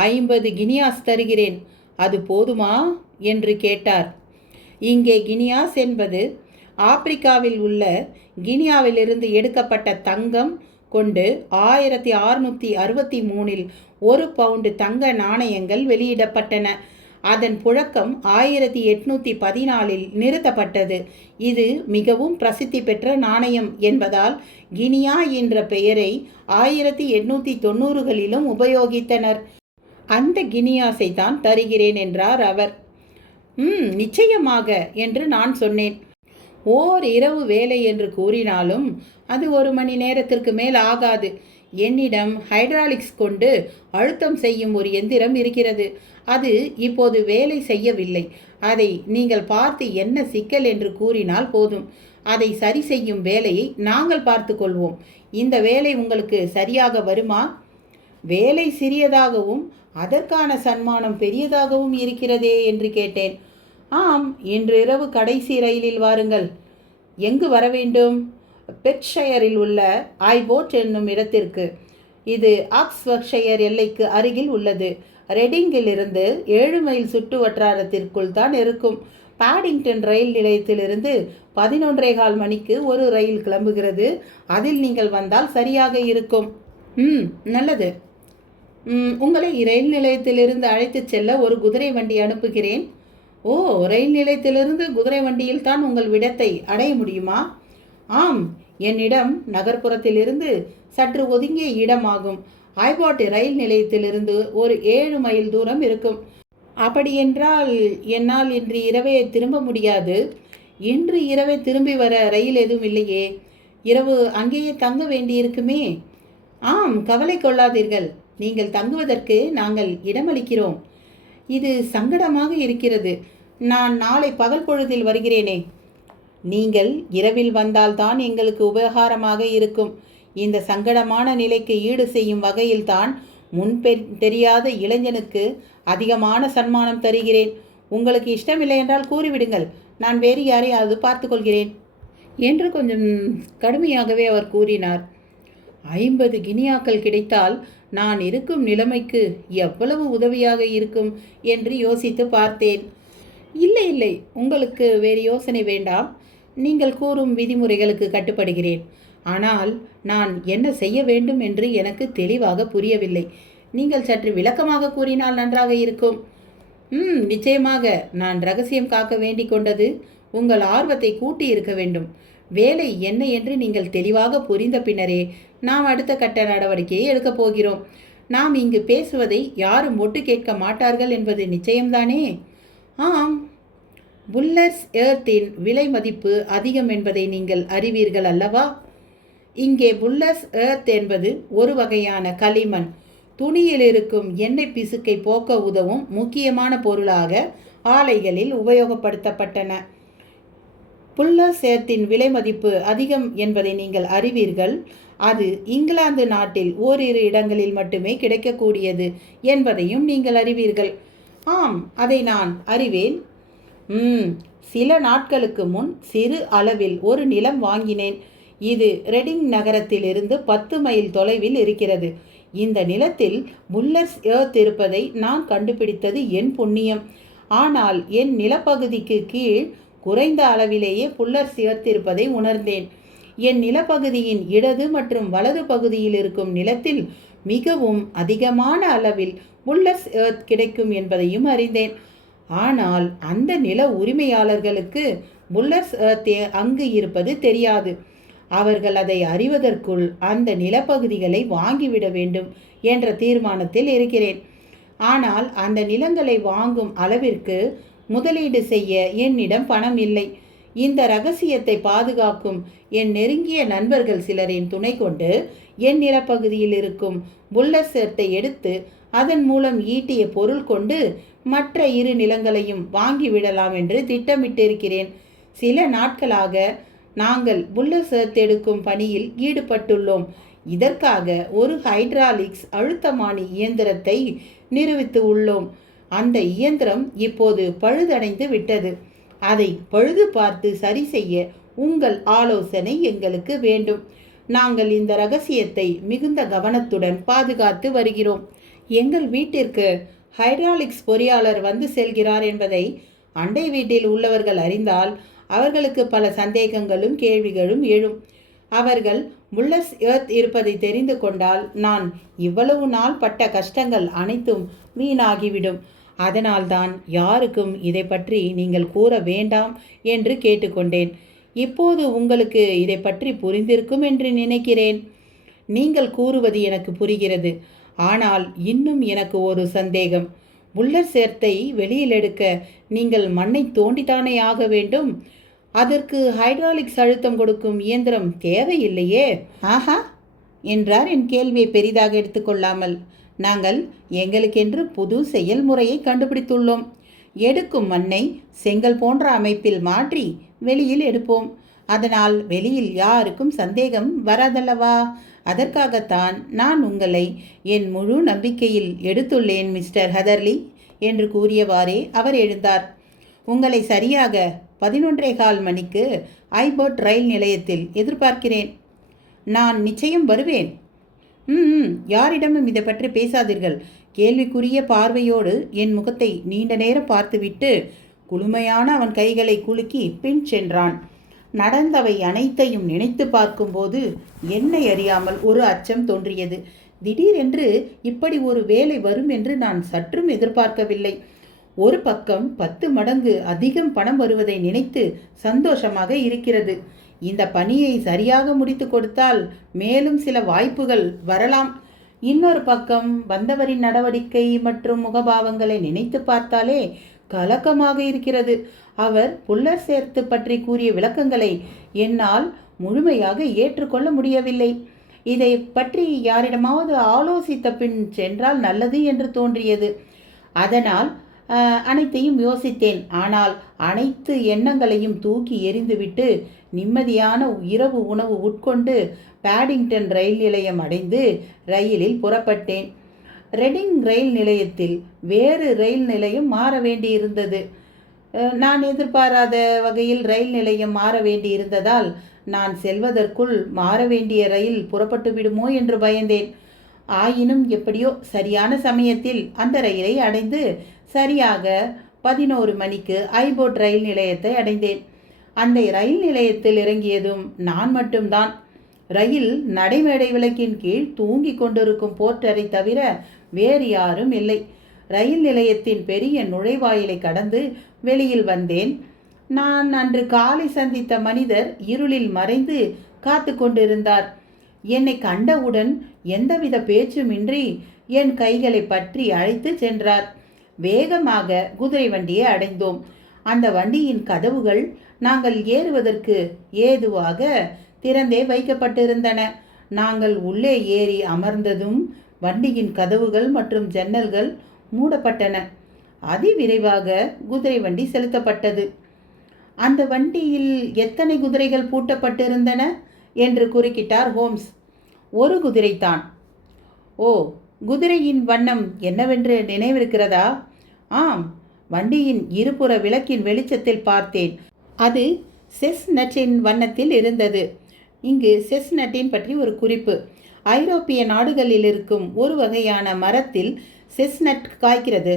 50 கினியாஸ் தருகிறேன். அது போதுமா என்று கேட்டார். இங்கே கினியாஸ் என்பது ஆப்பிரிக்காவில் உள்ள கினியாவிலிருந்து எடுக்கப்பட்ட தங்கம் கொண்டு 1663 ஒரு பவுண்டு தங்க நாணயங்கள் வெளியிடப்பட்டன. அதன் புழக்கம் 1814 நிறுத்தப்பட்டது. இது மிகவும் பிரசித்தி பெற்ற நாணயம் என்பதால் கினியா என்ற பெயரை 1890களிலும் உபயோகித்தனர். அந்த கினியாஸை தான் தருகிறேன் என்றார் அவர். நிச்சயமாக என்று நான் சொன்னேன். ஓர் இரவு வேலை என்று கூறினாலும் அது 1 மணி நேரத்திற்கு மேல் ஆகாது. என்னிடம் ஹைட்ராலிக்ஸ் கொண்டு அழுத்தம் செய்யும் ஒரு எந்திரம் இருக்கிறது. அது இப்போது வேலை செய்யவில்லை. அதை நீங்கள் பார்த்து என்ன சிக்கல் என்று கூறினால் போதும். அதை சரி செய்யும் வேலையை நாங்கள் பார்த்து கொள்வோம். இந்த வேலை உங்களுக்கு சரியாக வருமா? வேலை சிறியதாகவும் அதற்கான சன்மானம் பெரியதாகவும் இருக்கிறதே என்று கேட்டேன். ஆம், இன்று இரவு கடைசி ரயிலில் வாருங்கள். எங்கு வர வேண்டும்? பெட்ஷயரில் உள்ள ஐபோட் என்னும் இடத்திற்கு. இது ஆக்ஸ்பர்ட்ஷயர் எல்லைக்கு அருகில் உள்ளது. ரெடிங்கிலிருந்து 7 மைல் சுற்று வட்டாரத்திற்குள் தான் இருக்கும். பாடிங்டன் ரயில் நிலையத்திலிருந்து 11:15 மணிக்கு ஒரு ரயில் கிளம்புகிறது. அதில் நீங்கள் வந்தால் சரியாக இருக்கும். நல்லது. உங்களை ரயில் நிலையத்திலிருந்து அழைத்து செல்ல ஒரு குதிரை வண்டி அனுப்புகிறேன். ஓ, ரயில் நிலையத்திலிருந்து குதிரை வண்டியில் தான் உங்கள் விடத்தை அடைய முடியுமா? ஆம், என்னிடம் நகர்ப்புறத்திலிருந்து சற்று ஒதுங்கிய இடமாகும். ஐபாட் ரயில் நிலையத்திலிருந்து ஒரு 7 மைல் தூரம் இருக்கும். அப்படியென்றால் என்னால் இன்று இரவே திரும்ப முடியாது. இன்று இரவே திரும்பி வர ரயில் எதுவும் இல்லையே. இரவு அங்கேயே தங்க வேண்டியிருக்குமே. ஆம், கவலை கொள்ளாதீர்கள். நீங்கள் தங்குவதற்கு நாங்கள் இடமளிக்கிறோம். இது சங்கடமாக இருக்கிறது. நான் நாளை பகல் பொழுதில் வருகிறேனே. நீங்கள் இரவில் வந்தால்தான் எங்களுக்கு உபகாரமாக இருக்கும். இந்த சங்கடமான நிலைக்கு ஈடு செய்யும் வகையில்தான் தெரியாத இளைஞனுக்கு அதிகமான சன்மானம் தருகிறேன். உங்களுக்கு இஷ்டமில்லை என்றால் கூறிவிடுங்கள். நான் வேறு யாரையாவது பார்த்துக்கொள்கிறேன். என்று கொஞ்சம் கடுமையாகவே அவர் கூறினார். 50 கினியாக்கள் கிடைத்தால் நான் இருக்கும் நிலைமைக்கு எவ்வளவு உதவியாக இருக்கும் என்று யோசித்து பார்த்தேன். இல்லை இல்லை, உங்களுக்கு வேறு யோசனை வேண்டாம். நீங்கள் கூறும் விதிமுறைகளுக்கு கட்டுப்படுகிறேன். ஆனால் நான் என்ன செய்ய வேண்டும் என்று எனக்கு தெளிவாக புரியவில்லை. நீங்கள் சற்று விளக்கமாக கூறினால் நன்றாக இருக்கும். நிச்சயமாக. நான் ரகசியம் காக்க வேண்டிக் கொண்டது உங்கள் ஆர்வத்தை கூட்டி இருக்க வேண்டும். வேலை என்ன என்று நீங்கள் தெளிவாக புரிந்த பின்னரே நாம் அடுத்த கட்ட நடவடிக்கையை எடுக்கப் போகிறோம். நாம் இங்கு பேசுவதை யாரும் ஒட்டு கேட்க மாட்டார்கள் என்பது நிச்சயம்தானே? ஆம். புல்லர்ஸ் எர்த்தின் விலை மதிப்பு அதிகம் என்பதை நீங்கள் அறிவீர்கள் அல்லவா? இங்கே புல்லர்ஸ் எர்த் என்பது ஒரு வகையான களிமண். துணியில் இருக்கும் எண்ணெய் பிசுக்கை போக்க உதவும் முக்கியமான பொருளாக ஆலைகளில் உபயோகப்படுத்தப்பட்டன. புல்லர்ஸ் எர்த்தின் விலை மதிப்பு அதிகம் என்பதை நீங்கள் அறிவீர்கள். அது இங்கிலாந்து நாட்டில் ஓரிரு இடங்களில் மட்டுமே கிடைக்கக்கூடியது என்பதையும் நீங்கள் அறிவீர்கள். ஆம், அதை நான் அறிவேன். சில நாட்களுக்கு முன் சிறு அளவில் ஒரு நிலம் வாங்கினேன். இது ரெடிங் நகரத்திலிருந்து 10 மைல் தொலைவில் இருக்கிறது. இந்த நிலத்தில் புல்லர்ஸ் எர்த் இருப்பதை நான் கண்டுபிடித்தது என் புண்ணியம். ஆனால் என் நிலப்பகுதிக்கு கீழ் குறைந்த அளவிலேயே புல்லர்ஸ் எர்த் இருப்பதை உணர்ந்தேன். என் நிலப்பகுதியின் இடது மற்றும் வலது பகுதியில் இருக்கும் நிலத்தில் மிகவும் அதிகமான அளவில் புல்லர்ஸ் எர்த் கிடைக்கும் என்பதையும் அறிந்தேன். ஆனால் அந்த நில உரிமையாளர்களுக்கு புல்லர்ஸ் எர்த் அங்கு இருப்பது தெரியாது. அவர்கள் அதை அறிவதற்குள் அந்த நிலப்பகுதிகளை வாங்கிவிட வேண்டும் என்ற தீர்மானத்தில் இருக்கிறேன். ஆனால் அந்த நிலங்களை வாங்கும் அளவிற்கு முதலீடு செய்ய என்னிடம் பணம் இல்லை. இந்த ரகசியத்தை பாதுகாக்கும் என் நெருங்கிய நண்பர்கள் சிலரின் துணை கொண்டு என் நிலப்பகுதியில் இருக்கும் புல்லர்ஸ் எர்த்தை எடுத்து அதன் மூலம் ஈட்டிய பொருள் கொண்டு மற்ற 2 நிலங்களையும் வாங்கிவிடலாம் என்று திட்டமிட்டிருக்கிறேன். சில நாட்களாக நாங்கள் புல்லர்ஸ் எர்த் எடுக்கும் பணியில் ஈடுபட்டுள்ளோம். இதற்காக ஒரு ஹைட்ராலிக்ஸ் அழுத்தமானி இயந்திரத்தை நிறுவித்து உள்ளோம். அந்த இயந்திரம் இப்போது பழுதடைந்து விட்டது. அதை பழுது பார்த்து சரி செய்ய உங்கள் ஆலோசனை எங்களுக்கு வேண்டும். நாங்கள் இந்த ரகசியத்தை மிகுந்த கவனத்துடன் பாதுகாத்து வருகிறோம். எங்கள் வீட்டிற்கு ஹைட்ராலிக்ஸ் பொறியாளர் வந்து செல்கிறார் என்பதை அண்டை வீட்டில் உள்ளவர்கள் அறிந்தால் அவர்களுக்கு பல சந்தேகங்களும் கேள்விகளும் எழும். அவர்கள் புல்லர்ஸ் எர்த் இருப்பதை தெரிந்து கொண்டால் நான் இவ்வளவு நாள் பட்ட கஷ்டங்கள் அனைத்தும் வீணாகிவிடும். அதனால்தான் யாருக்கும் இதை பற்றி நீங்கள் கூற வேண்டாம் என்று கேட்டுக்கொண்டேன். இப்போது உங்களுக்கு இதை பற்றி புரிந்திருக்கும் என்று நினைக்கிறேன். நீங்கள் கூறுவது எனக்கு புரிகிறது. ஆனால் இன்னும் எனக்கு ஒரு சந்தேகம். புல்லர்ஸ் எர்த்தை வெளியில் எடுக்க நீங்கள் மண்ணை தோண்டித்தானே ஆக வேண்டும். அதற்கு ஹைட்ராலிக்ஸ் அழுத்தம் கொடுக்கும் இயந்திரம் தேவையில்லையே? ஆஹா என்றார் என் கேள்வியை பெரிதாக எடுத்துக்கொள்ளாமல். நாங்கள் எங்களுக்கென்று புது செயல்முறையை கண்டுபிடித்துள்ளோம். எடுக்கும் மண்ணை செங்கல் போன்ற அமைப்பில் மாற்றி வெளியில் எடுப்போம். அதனால் வெளியில் யாருக்கும் சந்தேகம் வராதல்லவா? அதற்காகத்தான் நான் உங்களை என் முழு நம்பிக்கையில் எடுத்துள்ளேன் மிஸ்டர் ஹதர்லி என்று கூறியவாறே அவர் எழுந்தார். உங்களை சரியாக 11:15 மணிக்கு ஐபோர்ட் ரயில் நிலையத்தில் எதிர்பார்க்கிறேன். நான் நிச்சயம் வருவேன். யாரிடமும் இதை பற்றி பேசாதீர்கள். கேள்விக்குரிய பார்வையோடு என் முகத்தை நீண்ட நேரம் பார்த்துவிட்டு குளுமையான அவன் கைகளை குலுக்கி பின் சென்றான். நடந்தவை அனைத்தையும் நினைத்து பார்க்கும்போது என்னை அறியாமல் ஒரு அச்சம் தோன்றியது. திடீரென்று இப்படி ஒரு வேலை வரும் என்று நான் சற்றும் எதிர்பார்க்கவில்லை. ஒரு பக்கம் 10 மடங்கு அதிகம் பணம் வருவதை நினைத்து சந்தோஷமாக இருக்கிறது. இந்த பணியை சரியாக முடித்து கொடுத்தால் மேலும் சில வாய்ப்புகள் வரலாம். இன்னொரு பக்கம் வந்தவரின் நடவடிக்கை மற்றும் முகபாவங்களை நினைத்து பார்த்தாலே கலக்கமாக இருக்கிறது. அவர் புல்லர்ஸ் எர்த் பற்றி கூறிய விளக்கங்களை என்னால் முழுமையாக ஏற்றுக்கொள்ள முடியவில்லை. இதை பற்றி யாரிடமாவது ஆலோசித்த பின் சென்றால் நல்லது என்று தோன்றியது. அதனால் அனைத்தையும் யோசித்தேன். ஆனால் அனைத்து எண்ணங்களையும் தூக்கி எறிந்துவிட்டு நிம்மதியான இரவு உணவு உட்கொண்டு பேடிங்டன் ரயில் நிலையம் அடைந்து ரயிலில் புறப்பட்டேன். ரெடிங் ரயில் நிலையத்தில் வேறு ரயில் நிலையம் மாற வேண்டியிருந்தது. நான் எதிர்பாராத வகையில் ரயில் நிலையம் மாற வேண்டியிருந்ததால் நான் செல்வதற்குள் மாற வேண்டிய ரயில் புறப்பட்டு விடுமோ என்று பயந்தேன். ஆயினும் எப்படியோ சரியான சமயத்தில் அந்த ரயிலை அடைந்து சரியாக 11 மணிக்கு ஐபோர்ட் ரயில் நிலையத்தை அடைந்தேன். அந்த ரயில் நிலையத்தில் இறங்கியதும் நான் மட்டும்தான். ரயில் நடைமேடை விளக்கின் கீழ் தூங்கி கொண்டிருக்கும் போர்ட்டரை தவிர வேறு யாரும் இல்லை. ரயில் நிலையத்தின் பெரிய நுழைவாயிலை கடந்து வெளியில் வந்தேன். நான் அன்று காலை சந்தித்த மனிதர் இருளில் மறைந்து காத்து கொண்டிருந்தார். என்னை கண்டவுடன் எந்தவித பேச்சுமின்றி என் கைகளை பற்றி அழைத்து சென்றார். வேகமாக குதிரை வண்டியை அடைந்தோம். அந்த வண்டியின் கதவுகள் நாங்கள் ஏறுவதற்கு ஏதுவாக திறந்தே வைக்கப்பட்டிருந்தன. நாங்கள் உள்ளே ஏறி அமர்ந்ததும் வண்டியின் கதவுகள் மற்றும் ஜன்னல்கள் மூடப்பட்டன. அதிவிரைவாக குதிரை வண்டி செலுத்தப்பட்டது. அந்த வண்டியில் எத்தனை குதிரைகள் பூட்டப்பட்டிருந்தன என்று குறுக்கிட்டார் ஹோம்ஸ். ஒரு குதிரைதான். ஓ, குதிரையின் வண்ணம் என்னவென்று நினைவிருக்கிறதா? ஆம், வண்டியின் இருபுற விளக்கின் வெளிச்சத்தில் பார்த்தேன். அது செஸ்நட்டின் வண்ணத்தில் இருந்தது. இங்கு செஸ்நட்டின் பற்றி ஒரு குறிப்பு. ஐரோப்பிய நாடுகளில் இருக்கும் ஒரு வகையான மரத்தில் செஸ்நட் காய்க்கிறது.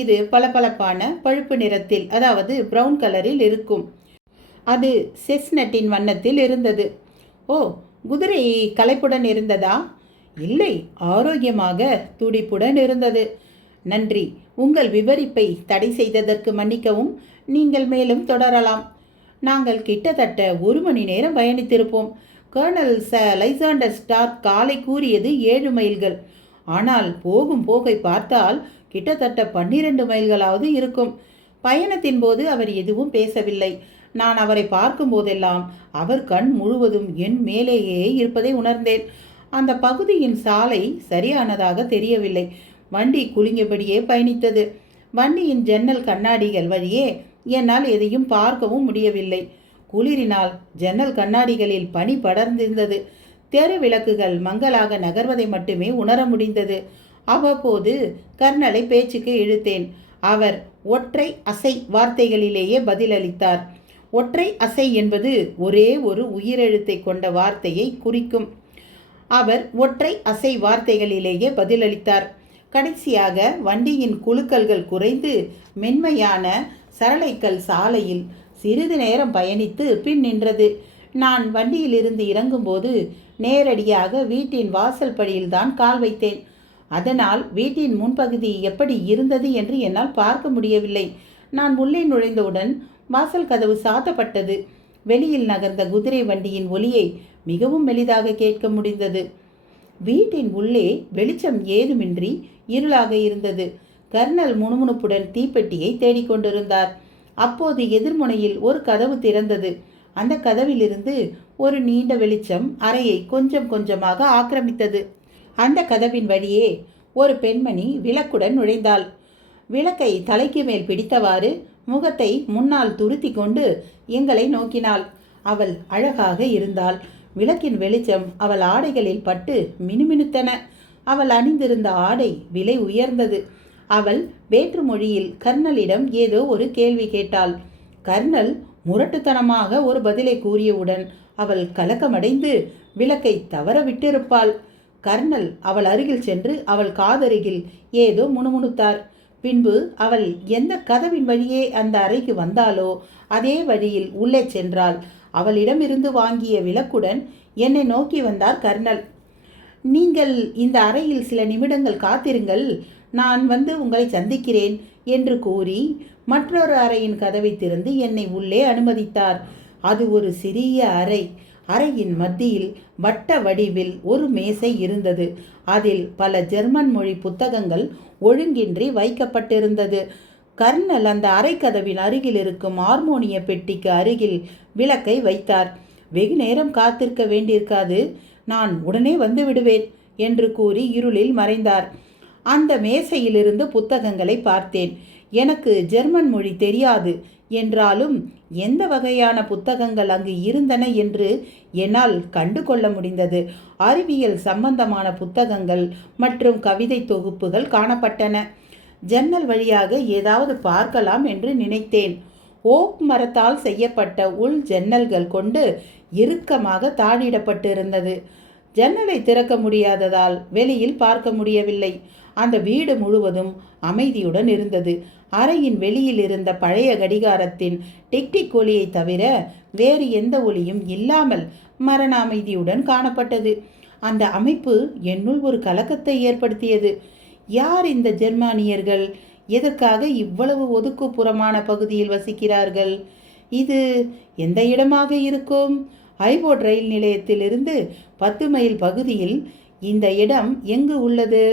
இது பளபளப்பான பழுப்பு நிறத்தில், அதாவது பிரவுன் கலரில் இருக்கும். அது செஸ்நட்டின் வண்ணத்தில் இருந்தது. ஓ, குதிரை களைப்புடன் இருந்ததா? இல்லை, ஆரோக்கியமாக துடிப்புடன் இருந்தது. நன்றி. உங்கள் விவரிப்பை தடை செய்ததற்கு மன்னிக்கவும். நீங்கள் மேலும் தொடரலாம். நாங்கள் கிட்டத்தட்ட 1 மணி நேரம் பயணித்திருப்போம். கர்னல் லைசாண்டர் ஸ்டார்க் காலை கூறியது 7 மைல்கள். ஆனால் போகும் போகை பார்த்தால் கிட்டத்தட்ட 12 மைல்களாவது இருக்கும். பயணத்தின் போது அவர் எதுவும் பேசவில்லை. நான் அவரை பார்க்கும் போதெல்லாம் அவர் கண் முழுவதும் என் மேலேயே இருப்பதை உணர்ந்தேன். அந்த பகுதியின் சாலை சரியானதாக தெரியவில்லை. வண்டி குலுங்கியபடியே பயணித்தது. வண்டியின் ஜன்னல் கண்ணாடிகள் வழியே என்னால் எதையும் பார்க்கவும் முடியவில்லை. குளிரினால் ஜன்னல் கண்ணாடிகளில் பனி படர்ந்திருந்தது. தெரு விளக்குகள் மங்கலாக நகர்வதை மட்டுமே உணர முடிந்தது. அவ்வப்போது கர்னலை பேச்சுக்கு இழுத்தேன். அவர் ஒற்றை அசை வார்த்தைகளிலேயே பதிலளித்தார். ஒற்றை அசை என்பது ஒரே ஒரு உயிரெழுத்தை கொண்ட வார்த்தையை குறிக்கும். அவர் ஒற்றை அசை வார்த்தைகளிலேயே பதிலளித்தார். கடைசியாக வண்டியின் குலுக்கல்கள் குறைந்து மென்மையான சரளைக்கல் சாலையில் சிறிது நேரம் பயணித்து பின் நின்றது. நான் வண்டியிலிருந்து இறங்கும்போது நேரடியாக வீட்டின் வாசல் படியில்தான் கால் வைத்தேன். அதனால் வீட்டின் முன்பகுதி எப்படி இருந்தது என்று என்னால் பார்க்க முடியவில்லை. நான் உள்ளே நுழைந்தவுடன் வாசல் கதவு சாத்தப்பட்டது. வெளியில் நகர்ந்த குதிரை வண்டியின் ஒலியை மிகவும் மெலிதாக கேட்க முடிந்தது. வீட்டின் உள்ளே வெளிச்சம் ஏதுமின்றி இருளாக இருந்தது. கர்னல் முணுமுணுப்புடன் தீப்பெட்டியை தேடிக்கொண்டிருந்தார். அப்போது எதிர்முனையில் ஒரு கதவு திறந்தது. அந்த கதவிலிருந்து ஒரு நீண்ட வெளிச்சம் அறையை கொஞ்சம் கொஞ்சமாக ஆக்கிரமித்தது. அந்த கதவின் வழியே ஒரு பெண்மணி விளக்குடன் நுழைந்தாள். விளக்கை தலைக்கு மேல் பிடித்தவாறு முகத்தை முன்னால் துருத்தி கொண்டு எங்களை நோக்கினாள். அவள் அழகாக இருந்தாள். விளக்கின் வெளிச்சம் அவள் ஆடைகளில் பட்டு மினுமினுத்தன. அவள் அணிந்திருந்த ஆடை விலை உயர்ந்தது. அவள் வேற்று மொழியில் கர்னலிடம் ஏதோ ஒரு கேள்வி கேட்டாள். கர்னல் முரட்டுத்தனமாக ஒரு பதிலை கூறியவுடன் அவள் கலக்கமடைந்து விளக்கை தவற விட்டிருப்பாள். கர்னல் அவள் அருகில் சென்று அவள் காதருகில் ஏதோ முணுமுணுத்தார். பின்பு அவள் எந்த கதவின் வழியே அந்த அறைக்கு வந்தாலோ அதே வழியில் உள்ளே சென்றாள். அவளிடமிருந்து வாங்கிய விளக்குடன் என்னை நோக்கி வந்தார் கர்னல். நீங்கள் இந்த அறையில் சில நிமிடங்கள் காத்திருங்கள், நான் வந்து உங்களை சந்திக்கிறேன் என்று கூறி மற்றொரு அறையின் கதவை திறந்து என்னை உள்ளே அனுமதித்தார். அது ஒரு சிறிய அறை. அறையின் மத்தியில் வட்ட வடிவில் ஒரு மேசை இருந்தது. அதில் பல ஜெர்மன் மொழி புத்தகங்கள் ஒழுங்கின்றி வைக்கப்பட்டிருந்தது. கர்னல் அந்த அறைக்கதவின் அருகில் இருக்கும் ஹார்மோனிய பெட்டிக்கு அருகில் விளக்கை வைத்தார். வெகு நேரம் காத்திருக்க வேண்டியிருக்காது, நான் உடனே வந்து விடுவேன் என்று கூறி இருளில் மறைந்தார். அந்த மேசையிலிருந்து புத்தகங்களை பார்த்தேன். எனக்கு ஜெர்மன் மொழி தெரியாது என்றாலும் எந்த வகையான புத்தகங்கள் அங்கு இருந்தன என்று என்னால் கண்டு கொள்ள முடிந்தது. அறிவியல் சம்பந்தமான புத்தகங்கள் மற்றும் கவிதை தொகுப்புகள் காணப்பட்டன. ஜன்னல் வழியாக ஏதாவது பார்க்கலாம் என்று நினைத்தேன். ஓக் மரத்தால் செய்யப்பட்ட உள் ஜன்னல்கள் கொண்டு இறுக்கமாக தாழிடப்பட்டிருந்தது. ஜன்னலை திறக்க முடியாததால் வெளியில் பார்க்க முடியவில்லை. அந்த வீடு முழுவதும் அமைதியுடன் இருந்தது. அறையின் வெளியில் இருந்த பழைய கடிகாரத்தின் டிக்டிக் ஒலியை தவிர வேறு எந்த ஒலியும் இல்லாமல் மரண அமைதியுடன் காணப்பட்டது. அந்த அமைப்பு என்னுள் ஒரு கலக்கத்தை ஏற்படுத்தியது. யார் இந்த ஜெர்மானியர்கள்? எதற்காக இவ்வளவு ஒதுக்குப்புறமான பகுதியில் வசிக்கிறார்கள்? இது எந்த இடமாக இருக்கும்? ஐபோர்ட் ரயில் நிலையத்திலிருந்து 10 மைல் பகுதியில் இந்த இடம் எங்கு உள்ளது?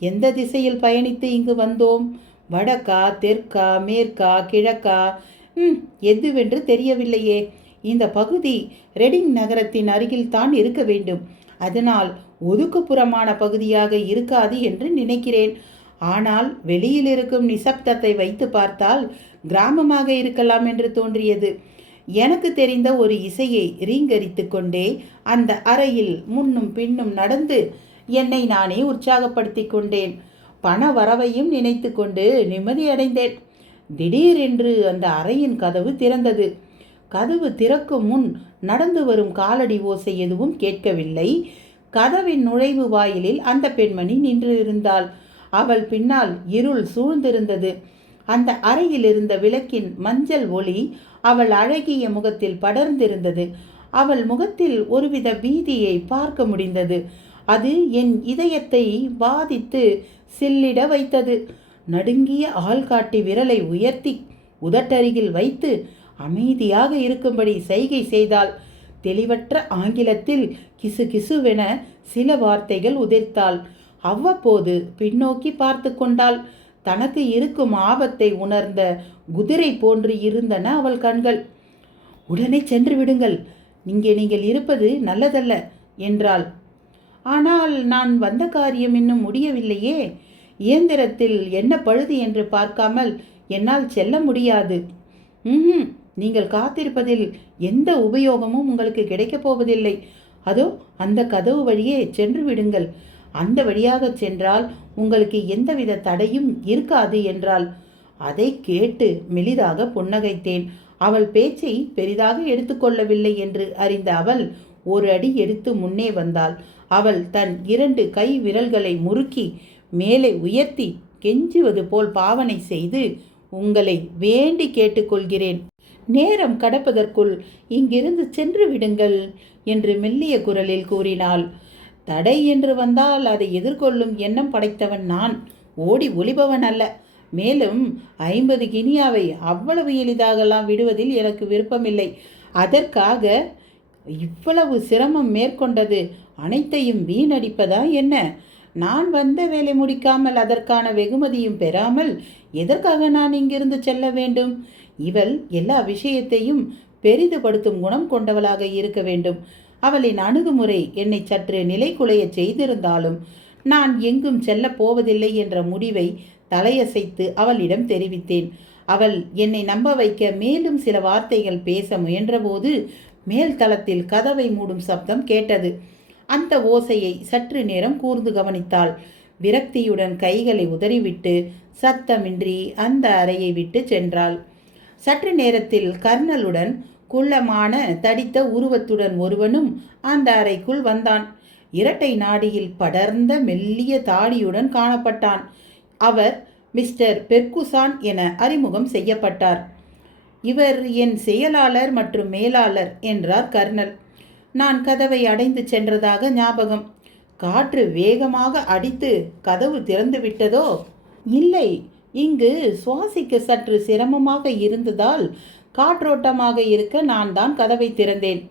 எந்த திசையில் பயணித்து இங்கு வந்தோம்? வடக்கா, தெற்கா, மேற்கா, கிழக்கா? எதுவென்று தெரியவில்லையே. இந்த பகுதி ரெடிங் நகரத்தின் அருகில் தான் இருக்க வேண்டும். அதனால் ஒதுக்குப்புறமான பகுதியாக இருக்காது என்று நினைக்கிறேன். ஆனால் வெளியில் இருக்கும் நிசப்தத்தை வைத்து பார்த்தால் கிராமமாக இருக்கலாம் என்று தோன்றியது. எனக்கு தெரிந்த ஒரு இசையை ரீங்கரித்து கொண்டே அந்த அறையில் முன்னும் பின்னும் நடந்து என்னை நானே உற்சாகப்படுத்தி கொண்டேன். பண வரவையும் நினைத்து கொண்டு நிம்மதியடைந்தேன். திடீரென்று அந்த அறையின் கதவு திறந்தது. கதவு திறக்கும் முன் நடந்து வரும் காலடி ஓசை எதுவும் கேட்கவில்லை. கதவின் நுழைவு வாயிலில் அந்த பெண்மணி நின்று இருந்தாள். அவள் பின்னால் இருள் சூழ்ந்திருந்தது. அந்த அறையில் இருந்த விளக்கின் மஞ்சள் ஒளி அவள் அழகிய முகத்தில் படர்ந்திருந்தது. அவள் முகத்தில் ஒருவித பீதியை பார்க்க முடிந்தது. அது என் இதயத்தை பாதித்து சில்லிட வைத்தது. நடுங்கிய ஆள்காட்டி விரலை உயர்த்தி உதட்டருகில் வைத்து அமைதியாக இருக்கும்படி செய்கை செய்தாள். தெளிவற்ற ஆங்கிலத்தில் கிசு கிசுவென சில வார்த்தைகள் உதிர்த்தாள். அவ்வப்போது பின்னோக்கி பார்த்து கொண்டாள். தனக்கு இருக்கும் ஆபத்தை உணர்ந்த குதிரை போன்று இருந்தன அவள் கண்கள். உடனே சென்று விடுங்கள், இங்கே நீங்கள் இருப்பது நல்லதல்ல என்றாள். ஆனால் நான் வந்த காரியம் இன்னும் முடியவில்லையே. இயந்திரத்தில் என்ன பழுது என்று பார்க்காமல் என்னால் செல்ல முடியாது. நீங்கள் காத்திருப்பதில் எந்த உபயோகமும் உங்களுக்கு கிடைக்கப் போவதில்லை. அதோ அந்த கதவு வழியே சென்று விடுங்கள். அந்த வழியாக சென்றால் உங்களுக்கு எந்தவித தடையும் இருக்காது என்றாள். அதை கேட்டு மெலிதாக புன்னகைத்தேன். அவள் பேச்சை பெரிதாக எடுத்துக்கொள்ளவில்லை என்று அறிந்த அவள் ஒரு அடி எடுத்து முன்னே வந்தாள். அவள் தன் 2 கை விரல்களை முறுக்கி மேலே உயர்த்தி கெஞ்சுவது போல் பாவனை செய்து, உங்களை வேண்டி கேட்டுக்கொள்கிறேன், நேரம் கடப்பதற்குள் இங்கிருந்து சென்று விடுங்கள் என்று மெல்லிய குரலில் கூறினாள். தடை என்று வந்தால் அதை எதிர்கொள்ளும் எண்ணம் படைத்தவன் நான், ஓடி ஒளிபவன் அல்ல. மேலும் 50 கினியாவை அவ்வளவு எளிதாகலாம் விடுவதில் எனக்கு விருப்பமில்லை. அதற்காக இவ்வளவு சிரமம் மேற்கொண்டது அனைத்தையும் வீணடிப்பதா என்ன? நான் வந்த வேலை முடிக்காமல் அதற்கான வெகுமதியும் பெறாமல் எதற்காக நான் இங்கிருந்து செல்ல வேண்டும்? இவள் எல்லா விஷயத்தையும் பெரிதுபடுத்தும் குணம் கொண்டவளாக இருக்க வேண்டும். அவளின் அணுகுமுறை என்னை சற்று நிலைகுலைய செய்திருந்தாலும் நான் எங்கும் செல்லப் போவதில்லை என்ற முடிவை தலையசைத்து அவளிடம் தெரிவித்தேன். அவள் என்னை நம்ப வைக்க மேலும் சில வார்த்தைகள் பேச முயன்றபோது மேல் தளத்தில் கதவை மூடும் சப்தம் கேட்டது. அந்த ஓசையை சற்று நேரம் கூர்ந்து கவனித்தாள். விரக்தியுடன் கைகளை உதறிவிட்டு சத்தமின்றி அந்த அறையை விட்டு சென்றாள். சற்று நேரத்தில் கர்னலுடன் குள்ளமான தடித்த உருவத்துடன் ஒருவனும் அந்த அறைக்குள் வந்தான். இரட்டை நாடியில் படர்ந்த மெல்லிய தாடியுடன் காணப்பட்டான். அவர் மிஸ்டர் பெர்குசான் என அறிமுகம் செய்யப்பட்டார். இவர் என் செயலாளர் மற்றும் மேலாளர் என்றார் கர்னல். நான் கதவை அடைந்து சென்றதாக ஞாபகம். காற்று வேகமாக அடித்து கதவு திறந்து விட்டதோ? இல்லை, இங்கு சுவாசிக்க சற்று சிரமமாக இருந்ததால் காற்றோட்டமாக இருக்க நான் தான் கதவை திறந்தேன்.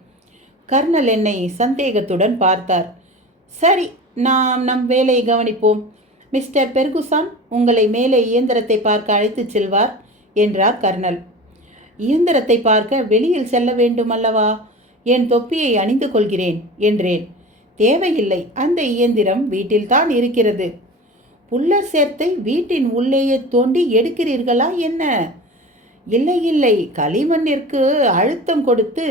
கர்னல் என்னை சந்தேகத்துடன் பார்த்தார். சரி, நாம் நம் வேலையை கவனிப்போம். மிஸ்டர் பெர்குசான் உங்களை மேலே இயந்திரத்தை பார்க்க அழைத்துச் செல்வார் என்றார் கர்னல். இயந்திரத்தை பார்க்க வெளியில் செல்ல வேண்டும் அல்லவா? என் தொப்பியை அணிந்து கொள்கிறேன் என்றேன். தேவையில்லை, அந்த இயந்திரம் வீட்டில்தான் இருக்கிறது. புல்லர் சேர்த்தை வீட்டின் உள்ளேயே தோண்டி எடுக்கிறீர்களா என்ன? இல்லை இல்லை, களிமண்ணிற்கு அழுத்தம் கொடுத்து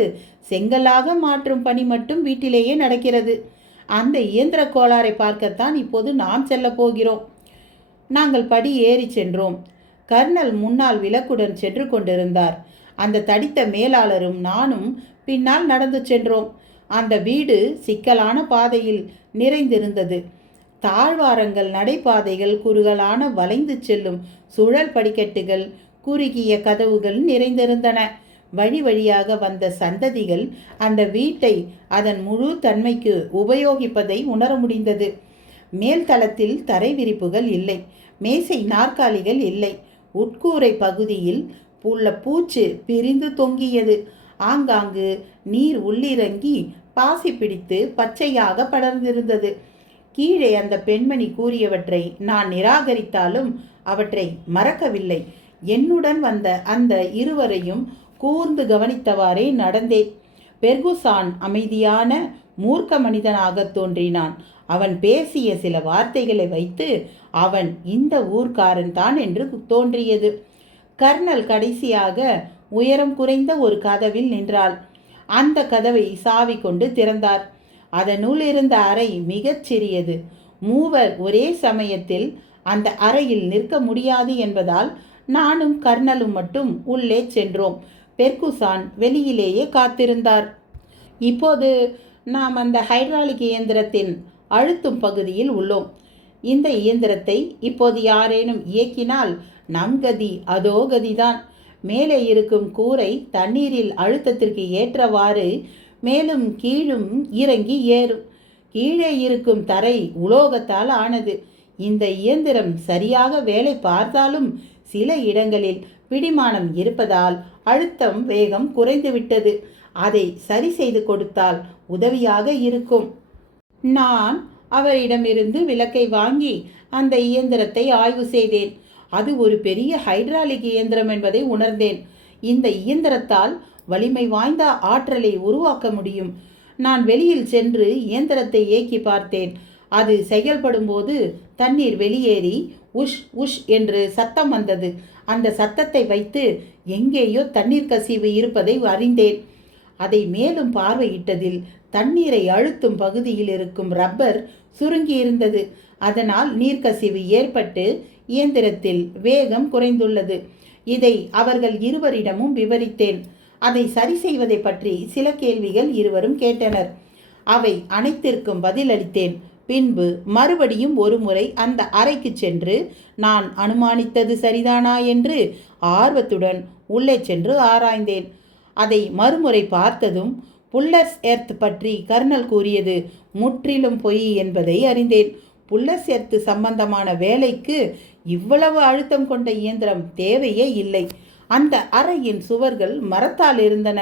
செங்கலாக மாற்றும் பணி மட்டும் வீட்டிலேயே நடக்கிறது. அந்த இயந்திர கோளாறை பார்க்கத்தான் இப்போது நாம் செல்ல போகிறோம். நாங்கள் படி ஏறி சென்றோம். கர்னல் முன்னால் விளக்குடன் சென்று கொண்டிருந்தார். அந்த தடித்த மேலாளரும் நானும் பின்னால் நடந்து சென்றோம். அந்த வீடு சிக்கலான பாதையில் நிறைந்திருந்தது. தாழ்வாரங்கள், நடைபாதைகள், குறுகலான வளைந்து செல்லும் சுழல் படிக்கட்டுகள், குறுகிய கதவுகள் நிறைந்திருந்தன. வழி வழியாக வந்த சந்ததிகள் அந்த வீட்டை அதன் முழு தன்மைக்கு உபயோகிப்பதை உணர முடிந்தது. மேல்தளத்தில் தரை விரிப்புகள் இல்லை, மேசை நாற்காலிகள் இல்லை. உட்கூரை பகுதியில் உள்ள பூச்சு பிரிந்து தொங்கியது. ஆங்காங்கு நீர் உள்ளிறங்கி பாசி பிடித்து பச்சையாக படர்ந்திருந்தது. கீழே அந்த பெண்மணி கூறியவற்றை நான் நிராகரித்தாலும் அவற்றை மறக்கவில்லை. என்னுடன் வந்த அந்த இருவரையும் கூர்ந்து கவனித்தவாறே நடந்தேன். பெர்குசான் அமைதியான மூர்க்க மனிதனாக தோன்றினான். அவன் பேசிய சில வார்த்தைகளை வைத்து அவன் இந்த ஊர்க்காரன் தான் என்று தோன்றியது. கர்னல் கடைசியாக உயரம் குறைந்த ஒரு கதவில் நின்றாள். அந்த கதவை சாவி கொண்டு திறந்தார். அதனுள் இருந்த அறை மிகச் சிறியது. மூவர் ஒரே சமயத்தில் அந்த அறையில் நிற்க முடியாது என்பதால் நானும் கர்னலும் மட்டும் உள்ளே சென்றோம். பெர்குசான் வெளியிலேயே காத்திருந்தார். இப்போது நாம் அந்த ஹைட்ராலிக் இயந்திரத்தின் அழுத்தும் பகுதியில் உள்ளோம். இந்த இயந்திரத்தை இப்போது யாரேனும் இயக்கினால் நம் கதி அதோ கதிதான். மேலே இருக்கும் கூரை தண்ணீரில் அழுத்தத்திற்கு ஏற்றவாறு மேலும் கீழும் இறங்கி ஏறும். கீழே இருக்கும் தரை உலோகத்தால் ஆனது. இந்த இயந்திரம் சரியாக வேலை பார்த்தாலும் சில இடங்களில் பிடிமானம் இருப்பதால் அழுத்தம் வேகம் குறைந்துவிட்டது. அதை சரி செய்து கொடுத்தால் உதவியாக இருக்கும். நான் அவரிடமிருந்து விளக்கை வாங்கி அந்த இயந்திரத்தை ஆய்வு செய்தேன். அது ஒரு பெரிய ஹைட்ராலிக் இயந்திரம் என்பதை உணர்ந்தேன். இந்த இயந்திரத்தால் வலிமை வாய்ந்த ஆற்றலை உருவாக்க முடியும். நான் வெளியில் சென்று இயந்திரத்தை இயக்கி பார்த்தேன். அது செயல்படும் போது தண்ணீர் வெளியேறி உஷ் உஷ் என்று சத்தம் வந்தது. அந்த சத்தத்தை வைத்து எங்கேயோ தண்ணீர் கசிவு இருப்பதை அறிந்தேன். அதை மேலும் பார்வையிட்டதில் தண்ணீரை அழுத்தும் பகுதியில் இருக்கும் ரப்பர் சுருங்கி இருந்தது. அதனால் நீர்க்கசிவு ஏற்பட்டு இயந்திரத்தில் வேகம் குறைந்துள்ளது. இதை அவர்கள் இருவரிடமும் விவரித்தேன். அதை சரி செய்வதை பற்றி சில கேள்விகள் இருவரும் கேட்டனர். அவை அனைத்திற்கும் பதிலளித்தேன். பின்பு மறுபடியும் ஒரு முறை அந்த அறைக்கு சென்று நான் அனுமானித்தது சரிதானா என்று ஆர்வத்துடன் உள்ளே சென்று ஆராய்ந்தேன். அதை மறுமுறை பார்த்ததும் புல்லர்ஸ் எர்த் பற்றி கர்னல் கூறியது முற்றிலும் பொய் என்பதை அறிந்தேன். புல்லர்ஸ் எர்த் சம்பந்தமான வேலைக்கு இவ்வளவு அழுத்தம் கொண்ட இயந்திரம் தேவையே இல்லை. அந்த அறையின் சுவர்கள் மரத்தால் இருந்தன.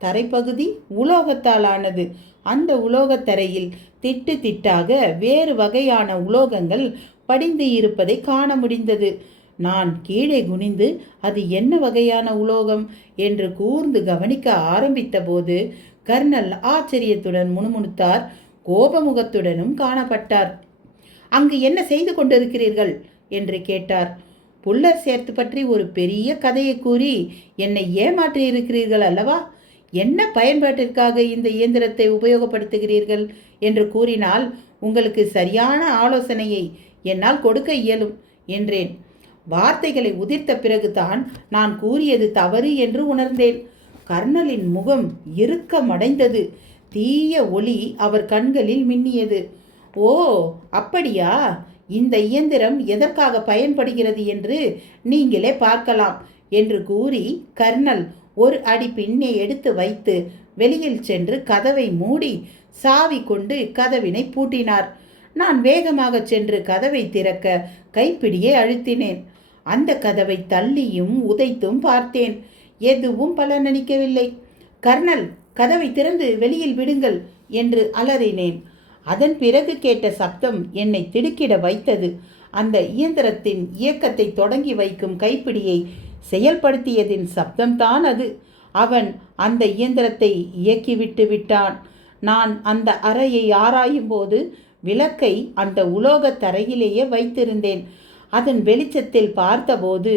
தரைப்பகுதி உலோகத்தால் ஆனது. அந்த உலோகத்தரையில் திட்டு திட்டாக வேறு வகையான உலோகங்கள் படிந்து இருப்பதை காண முடிந்தது. நான் கீழே குனிந்து அது என்ன வகையான உலோகம் என்று கூர்ந்து கவனிக்க ஆரம்பித்த போது கர்னல் ஆச்சரியத்துடன் முணுமுணுத்தார். கோபமுகத்துடனும் காணப்பட்டார். அங்கு என்ன செய்து கொண்டிருக்கிறீர்கள் என்று கேட்டார். புல்லர் சேர்த்து பற்றி ஒரு பெரிய கதையை கூறி என்னை ஏமாற்றி இருக்கிறீர்கள் அல்லவா? என்ன பயன்பாட்டிற்காக இந்த இயந்திரத்தை உபயோகப்படுத்துகிறீர்கள் என்று கூறினால் உங்களுக்கு சரியான ஆலோசனையை என்னால் கொடுக்க இயலும் என்றேன். வார்த்தைகளை உதிர்த்த பிறகுதான் நான் கூறியது தவறு என்று உணர்ந்தேன். கர்னலின் முகம் இறுக்கமடைந்தது. தீய ஒளி அவர் கண்களில் மின்னியது. ஓ, அப்படியா? இந்த இயந்திரம் எதற்காக பயன்படுகிறது என்று நீங்களே பார்க்கலாம் என்று கூறி கர்னல் ஒரு அடி பின்னே எடுத்து வைத்து வெளியில் சென்று கதவை மூடி சாவி கொண்டு கதவினை பூட்டினார். நான் வேகமாக சென்று கதவை திறக்க கைப்பிடியை அழுத்தினேன். அந்த கதவை தள்ளியும் உதைத்தும் பார்த்தேன். எதுவும் பலனளிக்கவில்லை. கர்னல், கதவை திறந்து வெளியில் விடுங்கள் என்று அலறினேன். அதன் பிறகு கேட்ட சப்தம் என்னை திடுக்கிட வைத்தது. அந்த இயந்திரத்தின் இயக்கத்தை தொடங்கி வைக்கும் கைப்பிடியை செயல்படுத்தியதின் சப்தம்தான் அது. அவன் அந்த இயந்திரத்தை இயக்கிவிட்டு விட்டான். நான் அந்த அறையை ஆராயும் போது விளக்கை அந்த உலோகத் தரையிலேயே வைத்திருந்தேன். அதன் வெளிச்சத்தில் பார்த்தபோது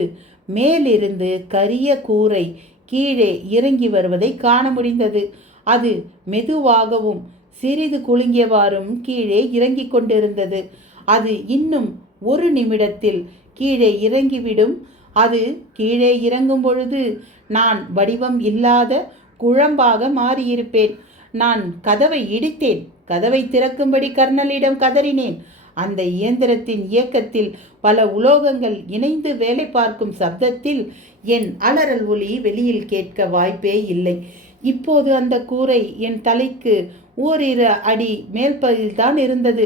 மேலிருந்து கரிய கூரை கீழே இறங்கி வருவதை காண முடிந்தது. அது மெதுவாகவும் சிறிது குலுங்கியவாறும் கீழே இறங்கி கொண்டிருந்தது. அது இன்னும் ஒரு நிமிடத்தில் கீழே இறங்கிவிடும். அது கீழே இறங்கும் பொழுது நான் வடிவம் இல்லாத குழம்பாக மாறியிருப்பேன். நான் கதவை இடித்தேன். கதவை திறக்கும்படி கர்னலிடம் கதறினேன். அந்த இயந்திரத்தின் இயக்கத்தில் பல உலோகங்கள் இணைந்து வேலை பார்க்கும் சப்தத்தில் என் அலறல் ஒலி வெளியில் கேட்க வாய்ப்பே இல்லை. இப்போது அந்த கூரை என் தலைக்கு ஓரிரு அடி மேல்பகுதியில்தான் இருந்தது.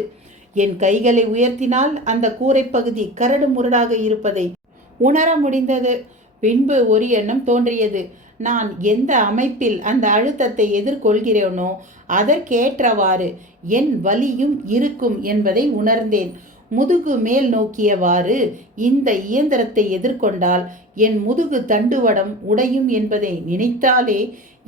என் கைகளை உயர்த்தினால் அந்த கூரை பகுதி கரடு முரடாக இருப்பதை உணர முடிந்தது. பின்பு ஒரு எண்ணம் தோன்றியது. நான் எந்த அமைப்பில் அந்த அழுத்தத்தை எதிர்கொள்கிறேனோ அதற்கேற்றவாறு என் வலியும் இருக்கும் என்பதை உணர்ந்தேன். முதுகு மேல் நோக்கியவாறு இந்த இயந்திரத்தை எதிர்கொண்டால் என் முதுகு தண்டுவடம் உடையும் என்பதை நினைத்தாலே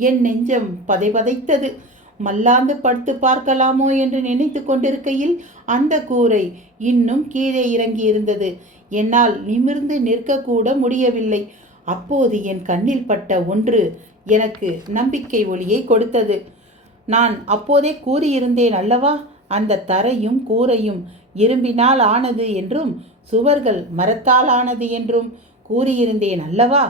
என் நெஞ்சம் பதைபதைத்தது. மல்லாந்து படுத்து பார்க்கலாமோ என்று நினைத்து கொண்டிருக்கையில் அந்த கூரை இன்னும் கீழே இறங்கி இருந்தது. என்னால் நிமிர்ந்து நிற்கக்கூட முடியவில்லை. அப்போது என் கண்ணில் பட்ட ஒன்று எனக்கு நம்பிக்கை ஒளியை கொடுத்தது. நான் அப்போதே கூறியிருந்தேன் அல்லவா, அந்த தரையும் கூரையும் இரும்பினால் ஆனது என்றும் சுவர்கள் மரத்தால் ஆனது என்றும் கூறியிருந்தேன் அல்லவா.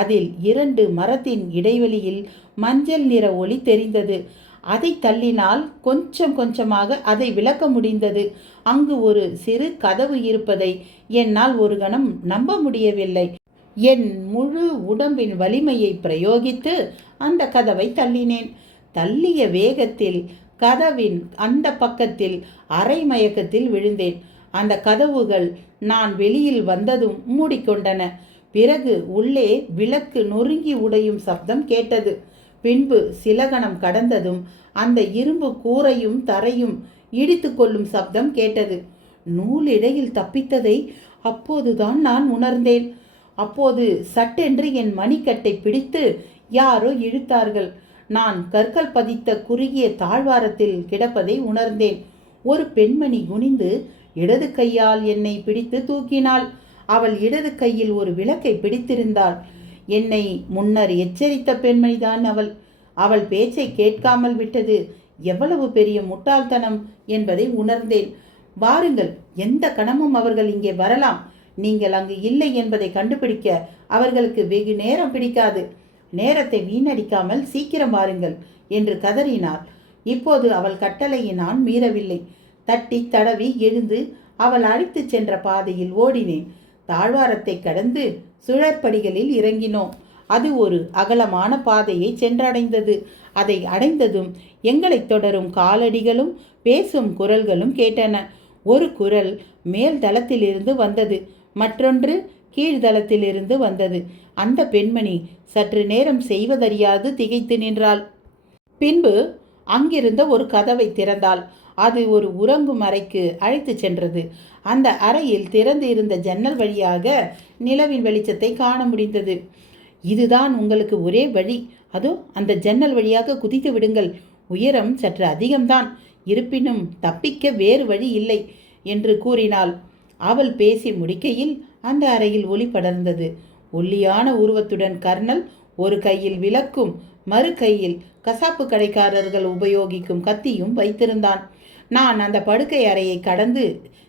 அதில் 2 மரத்தின் இடைவெளியில் மஞ்சள் நிற ஒளி தெரிந்தது. அதை தள்ளினால் கொஞ்சம் கொஞ்சமாக அதை விளக்க முடிந்தது. அங்கு ஒரு சிறு கதவு இருப்பதை என்னால் ஒரு கணம் நம்ப முடியவில்லை. என் முழு உடம்பின் வலிமையை பிரயோகித்து அந்த கதவை தள்ளினேன். தள்ளிய வேகத்தில் கதவின் அந்த பக்கத்தில் அரை மயக்கத்தில் விழுந்தேன். அந்த கதவுகள் நான் வெளியில் வந்ததும் மூடிக்கொண்டன. பிறகு உள்ளே விளக்கு நொறுங்கி உடையும் சப்தம் கேட்டது. பின்பு சில கணம் கடந்ததும் அந்த இரும்பு கூரையும் தரையும் இடித்து கொள்ளும் சப்தம் கேட்டது. நூலிடையில் தப்பித்ததை அப்போதுதான் நான் உணர்ந்தேன். அப்போது சட்டென்று என் மணிக்கட்டை பிடித்து யாரோ இழுத்தார்கள். நான் கற்கள் பதித்த குறுகிய தாழ்வாரத்தில் கிடப்பதை உணர்ந்தேன். ஒரு பெண்மணி குனிந்து இடது கையால் என்னை பிடித்து தூக்கினாள். அவள் இடது கையில் ஒரு விளக்கை பிடித்திருந்தாள். என்னை முன்னர் எச்சரித்த பெண்மணிதான் அவள். அவள் பேச்சை கேட்காமல் விட்டது எவ்வளவு பெரிய முட்டாள்தனம் என்பதை உணர்ந்தேன். வாருங்கள், எந்த கணமும் அவர்கள் இங்கே வரலாம். நீங்கள் அங்கு இல்லை என்பதை கண்டுபிடிக்க அவர்களுக்கு வெகு நேரம் பிடிக்காது. நேரத்தை வீணடிக்காமல் சீக்கிரம் வாருங்கள் என்று கதறினார். இப்போது அவள் கட்டளையை நான் மீறவில்லை. தட்டி தடவி எழுந்து அவள் அழைத்து சென்ற பாதையில் ஓடினேன். தாழ்வாரத்தை கடந்து சுழற்படிகளில் இறங்கினோம். அது ஒரு அகலமான பாதையை சென்றடைந்தது. அதை அடைந்ததும் எங்களை தொடரும் காலடிகளும் பேசும் குரல்களும் கேட்டன. ஒரு குரல் மேல் தளத்திலிருந்து வந்தது, மற்றொன்று கீழ்தளத்திலிருந்து வந்தது. அந்த பெண்மணி சற்று நேரம் செய்வதறியாது திகைத்து நின்றாள். பின்பு அங்கிருந்த ஒரு கதவை திறந்தாள். அது ஒரு உறங்கும் அறைக்கு அழைத்து சென்றது. அந்த அறையில் திறந்து இருந்த ஜன்னல் வழியாக நிலவின் வெளிச்சத்தை காண முடிந்தது. இதுதான் உங்களுக்கு ஒரே வழி. அதோ அந்த ஜன்னல் வழியாக குதித்து விடுங்கள். உயரம் சற்று அதிகம்தான், இருப்பினும் தப்பிக்க வேறு வழி இல்லை என்று கூறினாள். அவள் பேசி முடிக்கையில் அந்த அறையில் ஒளி படர்ந்தது. ஒல்லியான உருவத்துடன் கர்னல் ஒரு கையில் விளக்கும் மறு கையில் கசாப்பு கடைக்காரர்கள் உபயோகிக்கும் கத்தியும் வைத்திருந்தான். நான் அந்த படுக்கை அறையை கடந்து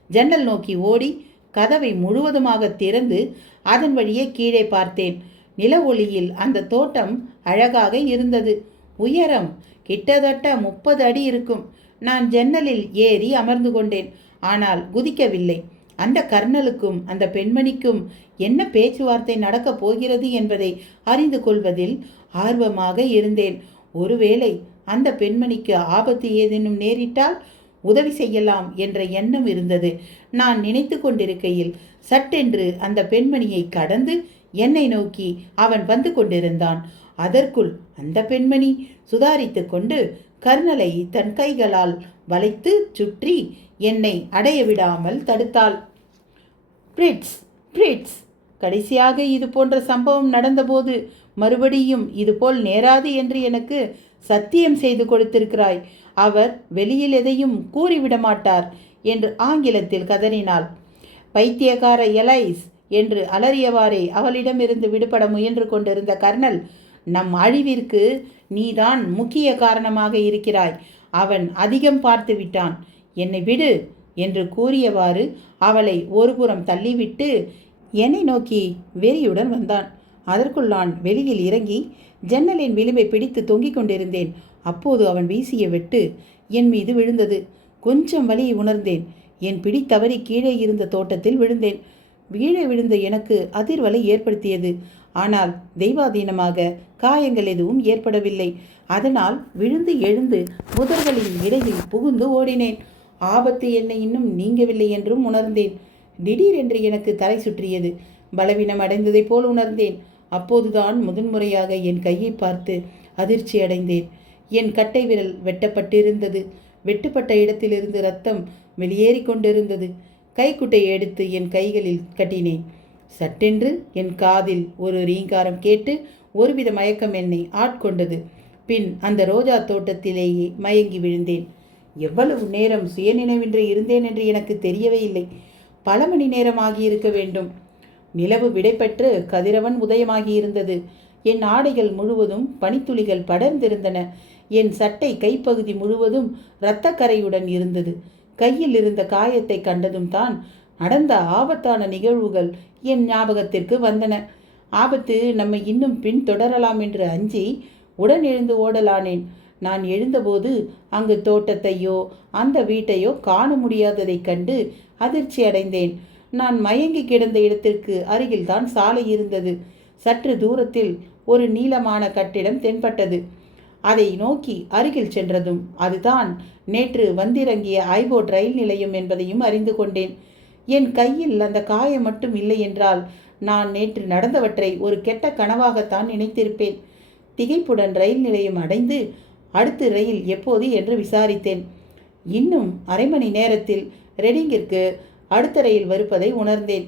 ஜன்னல் நோக்கி ஓடி கதவை முழுவதுமாக திறந்து அதன் வழியே கீழே பார்த்தேன். நில ஒளியில் அந்த தோட்டம் அழகாக இருந்தது. உயரம் கிட்டத்தட்ட 30 அடி இருக்கும். நான் ஜன்னலில் ஏறி அமர்ந்து கொண்டேன். ஆனால் குதிக்கவில்லை. அந்த கர்னலுக்கும் அந்த பெண்மணிக்கும் என்ன பேச்சுவார்த்தை நடக்கப் போகிறது என்பதை அறிந்து கொள்வதில் ஆர்வமாக இருந்தேன். ஒருவேளை அந்த பெண்மணிக்கு ஆபத்து ஏதேனும் நேரிட்டால் உதவி செய்யலாம் என்ற எண்ணம் இருந்தது. நான் நினைத்து கொண்டிருக்கையில் சட்டென்று அந்த பெண்மணியை கடந்து என்னை நோக்கி அவன் வந்து கொண்டிருந்தான். அதற்குள் அந்த பெண்மணி சுதாரித்து கொண்டு கர்னலை தன் கைகளால் வளைத்து சுற்றி என்னை அடைய விடாமல் தடுத்தாள். பிரிட்ஸ் பிரிட்ஸ், கடைசியாக இது போன்ற சம்பவம் நடந்தபோது மறுபடியும் இதுபோல் நேராது என்று எனக்கு சத்தியம் செய்து கொடுத்திருக்கிறாய். அவர் வெளியில் எதையும் கூறிவிட மாட்டார் என்று ஆங்கிலத்தில் கதறினாள். பைத்தியக்கார எலைஸ் என்று அலறியவாறே அவளிடமிருந்து விடுபட முயன்று கொண்டிருந்த கர்னல், நம் அழிவிற்கு நீதான் முக்கிய காரணமாக இருக்கிறாய். அவன் அதிகம் பார்த்து விட்டான். என்னை விடு என்று கூறியவாறு அவளை ஒருபுறம் தள்ளிவிட்டு என்னை நோக்கி வெறியுடன் வந்தான். அதற்குள் நான் வெளியில் இறங்கி ஜன்னலின் விளிம்பை பிடித்து தொங்கிக் கொண்டிருந்தேன். அப்போது அவன் வீசிய வெட்டு என் மீது விழுந்தது. கொஞ்சம் வலியை உணர்ந்தேன். என் பிடி தவறி கீழே இருந்த தோட்டத்தில் விழுந்தேன். கீழே விழுந்த எனக்கு அதிர்வலை ஏற்படுத்தியது. ஆனால் தெய்வாதீனமாக காயங்கள் எதுவும் ஏற்படவில்லை. அதனால் விழுந்து எழுந்து புதர்களின் இடையில் புகுந்து ஓடினேன். ஆபத்து என்னை இன்னும் நீங்கவில்லை என்றும் உணர்ந்தேன். திடீரென்று எனக்கு தலை சுற்றியது. பலவீனம் அடைந்ததைப் போல் உணர்ந்தேன். அப்போதுதான் முதன்முறையாக என் கையை பார்த்து அதிர்ச்சி அடைந்தேன். என் கட்டை விரல் வெட்டப்பட்டிருந்தது. வெட்டுப்பட்ட இடத்திலிருந்து இரத்தம் வெளியேறி கொண்டிருந்தது. கைக்குட்டையை எடுத்து என் கைகளில் கட்டினேன். சட்டென்று என் காதில் ஒரு ரீங்காரம் கேட்டு ஒருவித மயக்கம் என்னை ஆட்கொண்டது. பின் அந்த ரோஜா தோட்டத்திலேயே மயங்கி விழுந்தேன். எவ்வளவு நேரம் சுயநினைவின்றி இருந்தேன் என்று எனக்கு தெரியவே இல்லை. பல மணி நேரம் ஆகியிருக்க வேண்டும். நிலவு விடைபெற்று கதிரவன் உதயமாகியிருந்தது. என் ஆடைகள் முழுவதும் பனித்துளிகள் படர்ந்திருந்தன. என் சட்டை கைப்பகுதி முழுவதும் இரத்தக்கரையுடன் இருந்தது. கையில் இருந்த காயத்தை கண்டதும் தான் நடந்த ஆபத்தான நிகழ்வுகள் என் ஞாபகத்திற்கு வந்தன. ஆபத்து நம்மை இன்னும் பின்தொடரலாம் என்று அஞ்சி உடன் எழுந்து ஓடலானேன். நான் எழுந்தபோது அங்கு தோட்டத்தையோ அந்த வீட்டையோ காண முடியாததைக் கண்டு அதிர்ச்சி அடைந்தேன். நான் மயங்கி கிடந்த இடத்திற்கு அருகில்தான் சாலை இருந்தது. சற்று தூரத்தில் ஒரு நீளமான கட்டிடம் தென்பட்டது. அதை நோக்கி அருகில் சென்றதும் அதுதான் நேற்று வந்திறங்கிய ஐபோட் ரயில் நிலையம் என்பதையும் அறிந்து கொண்டேன். என் கையில் அந்த காயம் மட்டும் இல்லை என்றால் நான் நேற்று நடந்தவற்றை ஒரு கெட்ட கனவாகத்தான் நினைத்திருப்பேன். திகைப்புடன் ரயில் நிலையம் அடைந்து அடுத்த ரயில் எப்போது என்று விசாரித்தேன். இன்னும் அரை மணி நேரத்தில் ரெடிங்கிற்கு அடுத்த ரயில் வருவதை உணர்ந்தேன்.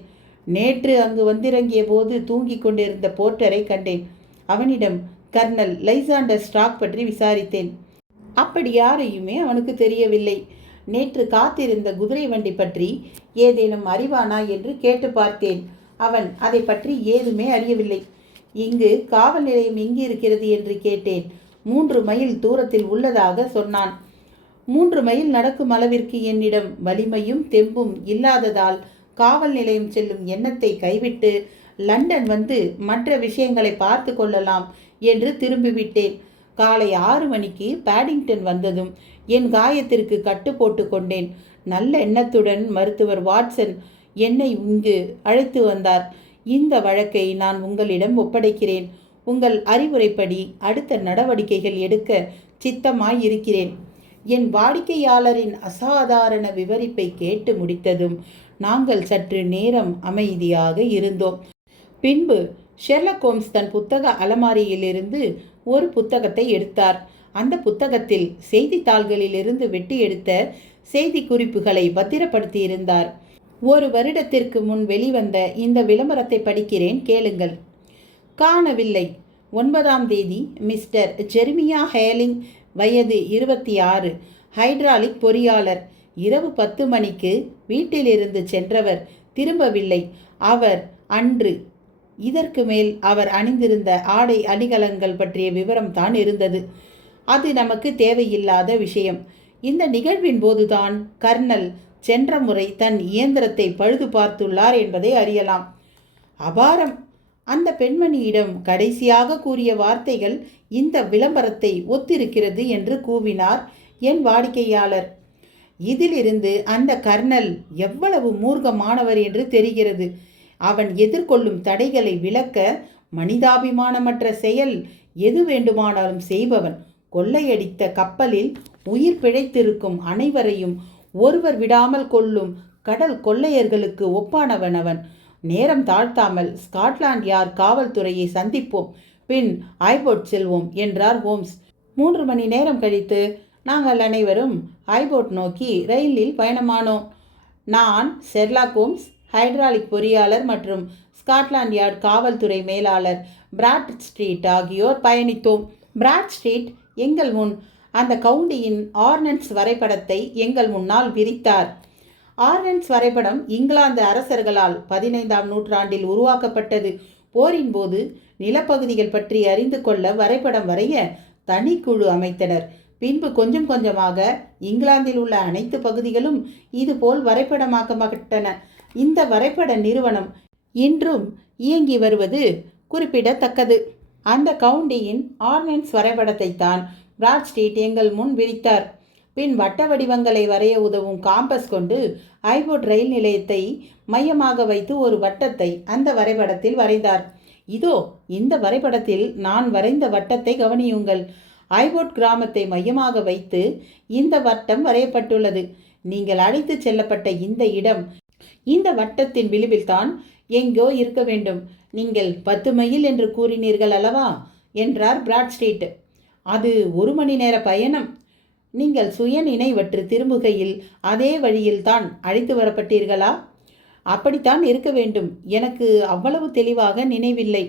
நேற்று அங்கு வந்திறங்கிய போது தூங்கிக் கொண்டிருந்த போர்ட்டரை கண்டேன். அவனிடம் கர்னல் லைசாண்டர் ஸ்டாக் பற்றி விசாரித்தேன். அப்படி யாரையுமே அவனுக்கு தெரியவில்லை. நேற்று காத்திருந்த குதிரை வண்டி பற்றி ஏதேனும் அறிவானா என்று கேட்டு பார்த்தேன். அவன் அதை பற்றி ஏதுமே அறியவில்லை. இங்கு காவல் நிலையம் எங்கு இருக்கிறது என்று கேட்டேன். 3 மைல் தூரத்தில் உள்ளதாக சொன்னான். 3 மைல் நடக்கும் அளவிற்கு என்னிடம் வலிமையும் தெம்பும் இல்லாததால் காவல் நிலையம் செல்லும் எண்ணத்தை கைவிட்டு லண்டன் வந்து மற்ற விஷயங்களை பார்த்து கொள்ளலாம் என்று திரும்பிவிட்டேன். காலை 6 மணிக்கு பேடிங்டன் வந்ததும் என் காயத்திற்கு கட்டு போட்டு கொண்டேன். நல்ல எண்ணத்துடன் மருத்துவர் வாட்சன் என்னை இங்கு அழைத்து வந்தார். இந்த வழக்கை நான் உங்களிடம் ஒப்படைக்கிறேன். உங்கள் அறிவுரைப்படி அடுத்த நடவடிக்கைகள் எடுக்க சித்தமாயிருக்கிறேன். என் வாடிக்கையாளரின் அசாதாரண விவரிப்பை கேட்டு முடித்ததும் நாங்கள் சற்று நேரம் அமைதியாக இருந்தோம். பின்பு ஷெர்லக் ஹோம்ஸ் தன் புத்தக அலமாரியிலிருந்து ஒரு புத்தகத்தை எடுத்தார். அந்த புத்தகத்தில் செய்தித்தாள்களிலிருந்து வெட்டி எடுத்த செய்தி குறிப்புகளை பத்திரப்படுத்தியிருந்தார். 1 வருடத்திற்கு முன் வெளிவந்த இந்த விளம்பரத்தை படிக்கிறேன், கேளுங்கள். காணவில்லை. 9ஆம் தேதி மிஸ்டர் ஜெர்மியா ஹேலிங், வயது 26, ஹைட்ராலிக் பொறியாளர். இரவு 10 மணிக்கு வீட்டிலிருந்து சென்றவர் திரும்பவில்லை. அவர் அன்று. இதற்கு மேல் அவர் அணிந்திருந்த ஆடை அணிகலன்கள் பற்றிய விவரம் தான் இருந்தது. அது நமக்கு தேவையில்லாத விஷயம். இந்த நிகழ்வின் போதுதான் கர்னல் சென்ற முறை தன் இயந்திரத்தை பழுது பார்த்துள்ளார் என்பதை அறியலாம். அபாரம்! அந்த பெண்மணியிடம் கடைசியாக கூறிய வார்த்தைகள் இந்த விளம்பரத்தை ஒத்திருக்கிறது என்று கூவினார் என் வாடிக்கையாளர். இதிலிருந்து அந்த கர்னல் எவ்வளவு மூர்க்கமானவர் என்று தெரிகிறது. அவன் எதிர்கொள்ளும் தடைகளை விளக்க மனிதாபிமானமற்ற செயல் எது வேண்டுமானாலும் செய்பவன். கொள்ளையடித்த கப்பலில் உயிர் பிழைத்திருக்கும் அனைவரையும் ஒருவர் விடாமல் கொல்லும் கடல் கொள்ளையர்களுக்கு ஒப்பானவன் அவன். நேரம் தாழ்த்தாமல் ஸ்காட்லாண்ட் யார்ட் காவல்துறையை சந்திப்போம், பின் ஐபோட் செல்வோம் என்றார் ஹோம்ஸ். 3 மணி நேரம் கழித்து நாங்கள் அனைவரும் ஐபோட் நோக்கி ரயிலில் பயணமானோம். நான், ஷெர்லாக் ஹோம்ஸ், ஹைட்ராலிக் பொறியாளர் மற்றும் ஸ்காட்லாண்ட் யார்ட் காவல்துறை மேலாளர் பிராட் ஸ்ட்ரீட் ஆகியோர் பயணித்தோம். பிராட் ஸ்ட்ரீட் எங்கள் முன் அந்த கவுண்டியின் ஆர்டினன்ஸ் வரைபடத்தை எங்கள் முன்னால் விரித்தார். ஆர்டினன்ஸ் வரைபடம் இங்கிலாந்து அரசர்களால் 15ஆம் நூற்றாண்டில் உருவாக்கப்பட்டது. போரின் போது நிலப்பகுதிகள் பற்றி அறிந்து கொள்ள வரைபடம் வரைய தனிக்குழு அமைத்தனர். பின்பு கொஞ்சம் கொஞ்சமாக இங்கிலாந்தில் உள்ள அனைத்து பகுதிகளும் இதுபோல் வரைபடமாக்கப்பட்டன. இந்த வரைபட நிறுவனம் இன்றும் இயங்கி வருவது குறிப்பிடத்தக்கது. அந்த கவுண்டியின் ஆர்டினன்ஸ் வரைபடத்தை தான் பிராட்ஸ்ட்ரீட் எங்கள் முன் விரித்தார். பின் வட்ட வடிவங்களை வரைய உதவும் காம்பஸ் கொண்டு ஐபோர்ட் ரயில் நிலையத்தை மையமாக வைத்து ஒரு வட்டத்தை அந்த வரைபடத்தில் வரைந்தார். இதோ இந்த வரைபடத்தில் நான் வரைந்த வட்டத்தை கவனியுங்கள். ஐபோர்ட் கிராமத்தை மையமாக வைத்து இந்த வட்டம் வரையப்பட்டுள்ளது. நீங்கள் அழைத்து செல்லப்பட்ட இந்த இடம் இந்த வட்டத்தின் விளிம்பில் தான் எங்கோ இருக்க வேண்டும். நீங்கள் 10 மைல் என்று கூறினீர்கள் அல்லவா என்றார் பிராட்ஸ்ட்ரீட். அது 1 மணி நேர பயணம். நீங்கள் சுய நினைவற்று திரும்புகையில் அதே வழியில் தான் அழைத்து வரப்பட்டீர்களா? அப்படித்தான் இருக்க வேண்டும். எனக்கு அவ்வளவு தெளிவாக நினைவில்லை.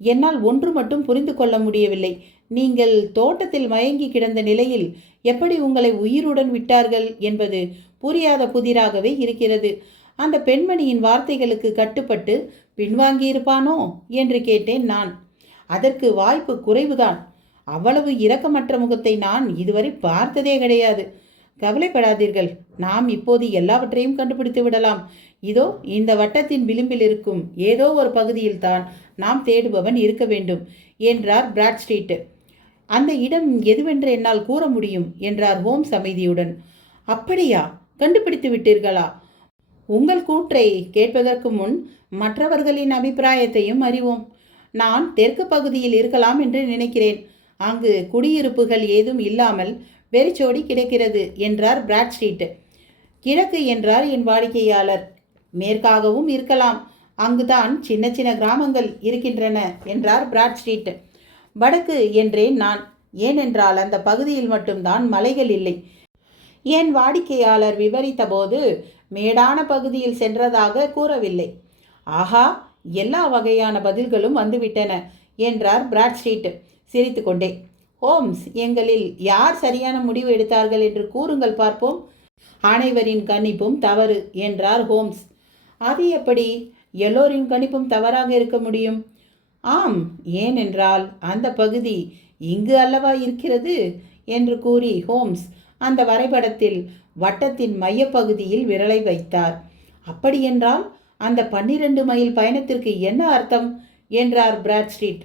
என்னால் ஒன்று மட்டும் புரிந்து கொள்ள முடியவில்லை. நீங்கள் தோட்டத்தில் மயங்கி கிடந்த நிலையில் எப்படி உங்களை உயிருடன் விட்டார்கள் என்பது புரியாத புதிராகவே இருக்கிறது. அந்த பெண்மணியின் வார்த்தைகளுக்கு கட்டுப்பட்டு பின்வாங்கியிருப்பானோ என்று கேட்டேன் நான். அதற்கு வாய்ப்பு குறைவுதான். அவ்வளவு இரக்கமற்ற முகத்தை நான் இதுவரை பார்த்ததே கிடையாது. கவலைப்படாதீர்கள், நாம் இப்போது எல்லாவற்றையும் கண்டுபிடித்து விடலாம். இதோ இந்த வட்டத்தின் விளிம்பில் இருக்கும் ஏதோ ஒரு பகுதியில் தான் நாம் தேடுபவன் இருக்க வேண்டும் என்றார் பிராட்ஸ்ட்ரீட். அந்த இடம் எதுவென்று என்னால் கூற முடியும் என்றார் ஹோம்ஸ் அமைதியுடன். அப்படியா, கண்டுபிடித்து விட்டீர்களா? உங்கள் கூற்றை கேட்பதற்கு முன் மற்றவர்களின் அபிப்பிராயத்தையும் அறிவோம். நான் தெற்கு பகுதியில் இருக்கலாம் என்று நினைக்கிறேன். அங்கு குடியிருப்புகள் ஏதும் இல்லாமல் வெறிச்சோடி கிடக்கிறது என்றார் பிராட்ஸ்ட்ரீட். கிழக்கு என்றார் என் வாடிக்கையாளர். மேற்காகவும் இருக்கலாம். அங்குதான் சின்ன சின்ன கிராமங்கள் இருக்கின்றன என்றார் பிராட்ஸ்ட்ரீட். வடக்கு என்றேன் நான். ஏனென்றால் அந்த பகுதியில் மட்டும்தான் மலைகள் இல்லை. என் வாடிக்கையாளர் விவரித்தபோது மேடான பகுதியில் சென்றதாக கூறவில்லை. ஆஹா, எல்லா வகையான பதில்களும் வந்துவிட்டன என்றார் பிராட்ஸ்ட்ரீட் சிரித்துக்கொண்டே. ஹோம்ஸ், எங்களில் யார் சரியான முடிவு எடுத்தார்கள் என்று கூறுங்கள் பார்ப்போம். அனைவரின் கணிப்பும் தவறு என்றார் ஹோம்ஸ். அது எப்படி? எல்லோரின் கணிப்பும் தவறாக இருக்க முடியும்? ஆம், ஏனென்றால் அந்த பகுதி இங்கு அல்லவா இருக்கிறது என்று கூறி ஹோம்ஸ் அந்த வரைபடத்தில் வட்டத்தின் மையப்பகுதியில் விரலை வைத்தார். அப்படியென்றால் அந்த 12 மைல் பயணத்திற்கு என்ன அர்த்தம் என்றார் பிராட்ஸ்ட்ரீட்.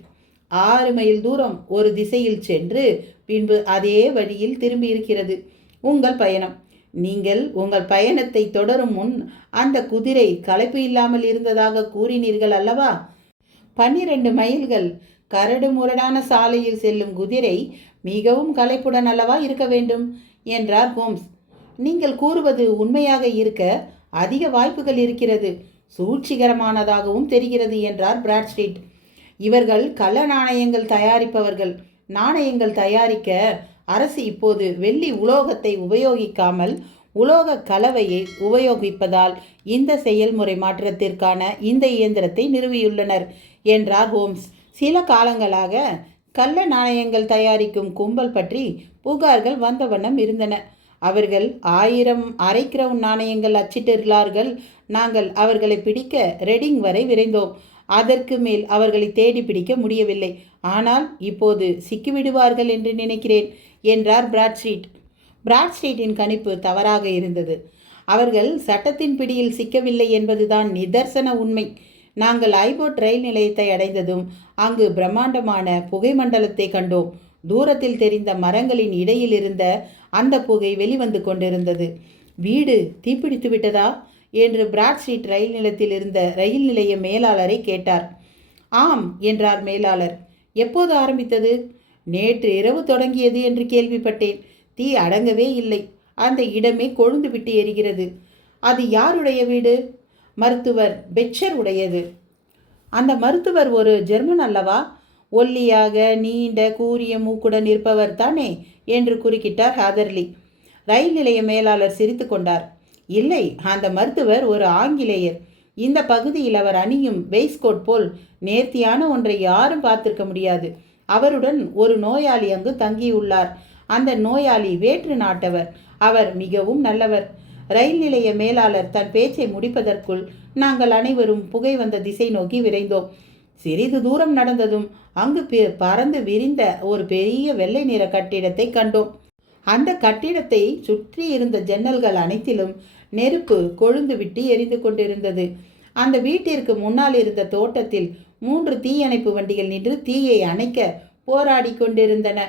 6 மைல் தூரம் ஒரு திசையில் சென்று பின்பு அதே வழியில் திரும்பியிருக்கிறது உங்கள் பயணம். நீங்கள் உங்கள் பயணத்தை தொடரும் முன் அந்த குதிரை களைப்பு இல்லாமல் இருந்ததாக கூறினீர்கள் அல்லவா? 12 மைல்கள் கரடு முரடான சாலையில் செல்லும் குதிரை மிகவும் களைப்புடன் அல்லவா இருக்க வேண்டும் என்றார் ஹோம்ஸ். நீங்கள் கூறுவது உண்மையாக இருக்க அதிக வாய்ப்புகள் இருக்கிறது. சூழ்ச்சிகரமானதாகவும் தெரிகிறது என்றார் பிராட்ஸ்ட்ரீட். இவர்கள் கள்ள நாணயங்கள் தயாரிப்பவர்கள். நாணயங்கள் தயாரிக்க அரசு இப்போது வெள்ளி உலோகத்தை உபயோகிக்காமல் உலோக கலவையை உபயோகிப்பதால் இந்த செயல்முறை மாற்றத்திற்கான இந்த இயந்திரத்தை நிறுவியுள்ளனர் என்றார் ஹோம்ஸ். சில காலங்களாக கள்ள நாணயங்கள் தயாரிக்கும் கும்பல் பற்றி புகார்கள் வந்த வண்ணம் இருந்தன. அவர்கள் 1000 அரை கிரவுன் நாணயங்கள் அச்சிட்டுள்ளார்கள். நாங்கள் அவர்களை பிடிக்க ரெடிங் வரை விரைந்தோம். அதற்கு மேல் அவர்களை தேடி பிடிக்க முடியவில்லை. ஆனால் இப்போது சிக்கிவிடுவார்கள் என்று நினைக்கிறேன் என்றார் பிராட்ஸ்ட்ரீட். பிராட்ஸ்ட்ரீட்டின் கணிப்பு தவறாக இருந்தது. அவர்கள் சட்டத்தின் பிடியில் சிக்கவில்லை என்பதுதான் நிதர்சன உண்மை. நாங்கள் ஐபோர்ட் ரயில் நிலையத்தை அடைந்ததும் அங்கு பிரம்மாண்டமான புகை மண்டலத்தை கண்டோம். தூரத்தில் தெரிந்த மரங்களின் இடையில் இருந்த அந்த புகை வெளிவந்து கொண்டிருந்தது. வீடு தீப்பிடித்து விட்டதா என்று பிராட்ஸ்ட்ரீட் ரயில் நிலையத்தில் இருந்த ரயில் நிலைய மேலாளரை கேட்டார். ஆம் என்றார் மேலாளர். எப்போது ஆரம்பித்தது? நேற்று இரவு தொடங்கியது என்று கேள்விப்பட்டேன். தீ அடங்கவே இல்லை. அந்த இடமே கொழுந்து விட்டு எரிகிறது. அது யாருடைய வீடு? மருத்துவர் பெட்சர் உடையது. அந்த மருத்துவர் ஒரு ஜெர்மன் அல்லவா? ஒல்லியாக நீண்ட கூரிய மூக்குடன் இருப்பவர் தானே என்று குறுக்கிட்டார் ஹாதர்லி. ரயில் நிலைய மேலாளர் சிரித்து கொண்டார். இல்லை, அந்த மருத்துவர் ஒரு ஆங்கிலேயர். இந்த பகுதியில் அவர் அணியும் வெய்ஸ்கோட் போல் நேர்த்தியான ஒன்றை யாரும் பார்த்திருக்க முடியாது. அவருடன் ஒரு நோயாளி அங்கு தங்கியுள்ளார். அந்த நோயாளி வேற்று நாட்டவர். அவர் மிகவும் நல்லவர். ரயில் நிலைய மேலாளர் தன் பேச்சை முடிப்பதற்குள் நாங்கள் அனைவரும் புகை வந்த திசை நோக்கி விரைந்தோம். சிறிது தூரம் நடந்ததும் அங்கு பறந்து விரிந்த ஒரு பெரிய வெள்ளை நிற கட்டிடத்தை கண்டோம். அந்த கட்டிடத்தை சுற்றி இருந்த ஜன்னல்கள் அனைத்திலும் நெருப்பு கொழுந்து விட்டு எரிந்து கொண்டிருந்தது. அந்த வீட்டிற்கு முன்னால் இருந்த தோட்டத்தில் 3 தீயணைப்பு வண்டிகள் நின்று தீயை அணைக்க போராடி கொண்டிருந்தன.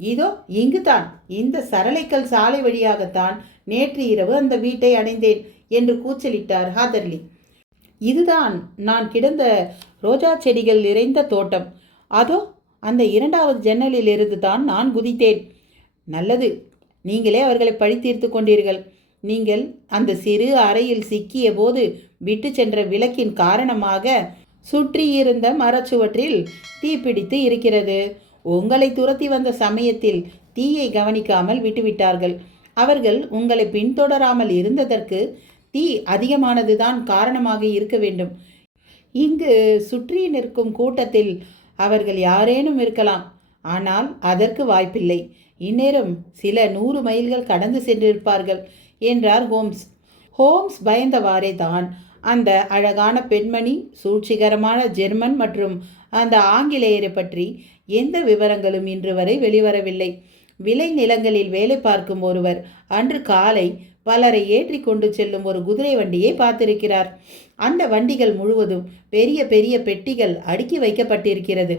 இதோ இங்குதான், இந்த சரளைக்கல் சாலை வழியாகத்தான் நேற்று இரவு அந்த வீட்டை அடைந்தேன் என்று கூச்சலிட்டார் ஹாதர்லி. இதுதான் நான் கிடந்த ரோஜா செடிகள் நிறைந்த தோட்டம். அதோ அந்த 2வது ஜன்னலில் இருந்து தான் நான் குதித்தேன். நல்லது, நீங்களே அவர்களை பழி தீர்த்து கொண்டீர்கள். நீங்கள் அந்த சிறு அறையில் சிக்கிய போது விட்டு சென்ற விளக்கின் காரணமாக சுற்றியிருந்த மரச்சுவற்றில் தீப்பிடித்து இருக்கிறது. உங்களை துரத்தி வந்த சமயத்தில் தீயை கவனிக்காமல் விட்டுவிட்டார்கள். அவர்கள் உங்களை பின்தொடராமல் இருந்ததற்கு தீ அதிகமானதுதான் காரணமாக இருக்க வேண்டும். இங்கு சுற்றி நிற்கும் கூட்டத்தில் அவர்கள் யாரேனும் இருக்கலாம். ஆனால் அதற்கு வாய்ப்பில்லை. இந்நேரம் சில 100 மைல்கள் கடந்து சென்றிருப்பார்கள் என்றார் ஹோம்ஸ். ஹோம்ஸ் பயந்தவாறே தான் அந்த அழகான பெண்மணி, சூழ்ச்சிகரமான ஜெர்மன் மற்றும் அந்த ஆங்கிலேயரை பற்றி எந்த விவரங்களும் இன்று வரை வெளிவரவில்லை. விளை நிலங்களில் வேலை பார்க்கும் ஒருவர் அன்று காலை பலரை ஏற்றி கொண்டு செல்லும் ஒரு குதிரை வண்டியை பார்த்திருக்கிறார். அந்த வண்டிகள் முழுவதும் பெரிய பெரிய பெட்டிகள் அடுக்கி வைக்கப்பட்டிருக்கிறது.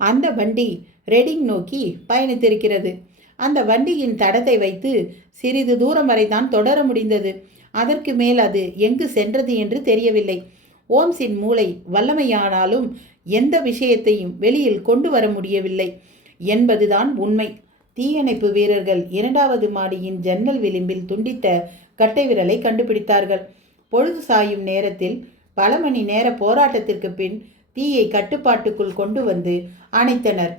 அந்த வண்டி ரெடிங் நோக்கி பயணித்திருக்கிறது. அந்த வண்டியின் தடத்தை வைத்து சிறிது தூரம் வரை தான் தொடர முடிந்தது. அதற்கு மேல் அது எங்கு சென்றது என்று தெரியவில்லை. ஓம்ஸின் மூளை வல்லமையானாலும் எந்த விஷயத்தையும் வெளியில் கொண்டு வர முடியவில்லை என்பதுதான் உண்மை. தீயணைப்பு வீரர்கள் 2வது மாடியின் ஜன்னல் விளிம்பில் துண்டித்த கட்டை விரலை கண்டுபிடித்தார்கள். பொழுது சாயும் நேரத்தில் பல மணி நேர போராட்டத்திற்கு பின் தீயை கட்டுப்பாட்டுக்குள் கொண்டு வந்து அணைத்தனர்.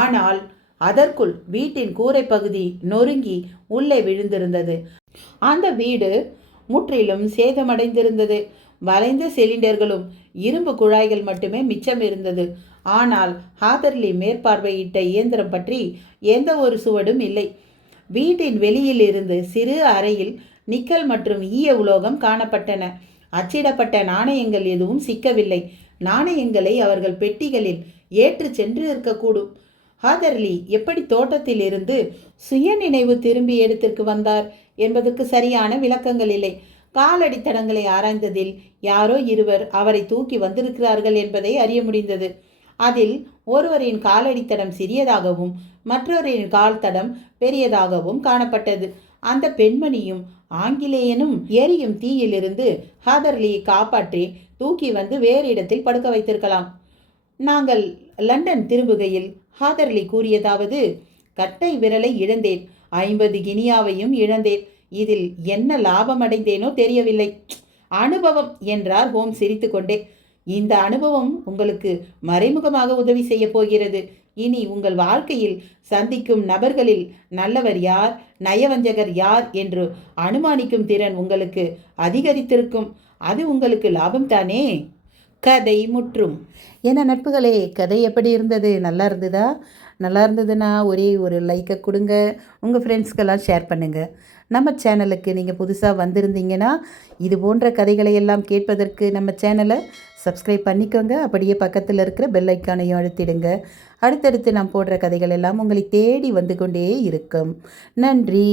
ஆனால் அதற்குள் வீட்டின் கூரை பகுதி நொறுங்கி உள்ளே விழுந்திருந்தது. அந்த வீடு முற்றிலும் சேதமடைந்திருந்தது. வளைந்த சிலிண்டர்களும் இரும்பு குழாய்கள் மட்டுமே மிச்சம் இருந்தது. ஆனால் ஹாதர்லி மேற்பார்வையிட்ட இயந்திரம் பற்றி எந்த ஒரு சுவடும் இல்லை. வீட்டின் வெளியில் இருந்து சிறு அறையில் நிக்கல் மற்றும் ஈய உலோகம் காணப்பட்டன. அச்சிடப்பட்ட நாணயங்கள் எதுவும் சிக்கவில்லை. நாணயங்களை அவர்கள் பெட்டிகளில் ஏற்று சென்று இருக்கக்கூடும். ஹாதர்லி எப்படி தோட்டத்தில் இருந்து சுய நினைவு திரும்பி இடத்திற்கு வந்தார் என்பதற்கு சரியான விளக்கங்கள் இல்லை. காலடி தடங்களை ஆராய்ந்ததில் யாரோ இருவர் அவரை தூக்கி வந்திருக்கிறார்கள் என்பதை அறிய முடிந்தது. அதில் ஒருவரின் காலடித்தடம் சிறியதாகவும் மற்றொருவரின் கால் தடம் பெரியதாகவும் காணப்பட்டது. அந்த பெண்மணியும் ஆங்கிலேயனும் எரியும் தீயிலிருந்து ஹாதர்லியை காப்பாற்றி தூக்கி வந்து வேறு இடத்தில் படுக்க வைத்திருக்கலாம். நாங்கள் லண்டன் திரும்புகையில் ஹாதர்லி கூறியதாவது, கட்டை விரலை இழந்தேன், 50 கினியாவையும் இழந்தேன். இதில் என்ன லாபம் அடைந்தேனோ தெரியவில்லை. அனுபவம் என்றார் ஹோம்ஸ் சிரித்து கொண்டே. இந்த அனுபவம் உங்களுக்கு மறைமுகமாக உதவி செய்ய போகிறது. இனி உங்கள் வாழ்க்கையில் சந்திக்கும் நபர்களில் நல்லவர் யார், நயவஞ்சகர் யார் என்று அனுமானிக்கும் திறன் உங்களுக்கு அதிகரித்திருக்கும். அது உங்களுக்கு லாபம் தானே. கதை முற்றும். என்ன நட்புகளே, கதை எப்படி இருந்தது? நல்லா இருந்ததா? நல்லா இருந்ததுன்னா ஒரே ஒரு லைக்கை கொடுங்க. உங்கள் ஃப்ரெண்ட்ஸ்க்கெல்லாம் ஷேர் பண்ணுங்கள். நம்ம சேனலுக்கு நீங்கள் புதுசாக வந்திருந்தீங்கன்னா இது போன்ற கதைகளை எல்லாம் கேட்பதற்கு நம்ம சேனலை சப்ஸ்கிரைப் பண்ணிக்கோங்க. அப்படியே பக்கத்தில் இருக்கிற பெல் ஐக்கானையும் அழுத்திடுங்க. அடுத்தடுத்து நான் போடுற கதைகள் எல்லாம் உங்களை தேடி வந்து கொண்டே இருக்கும். நன்றி.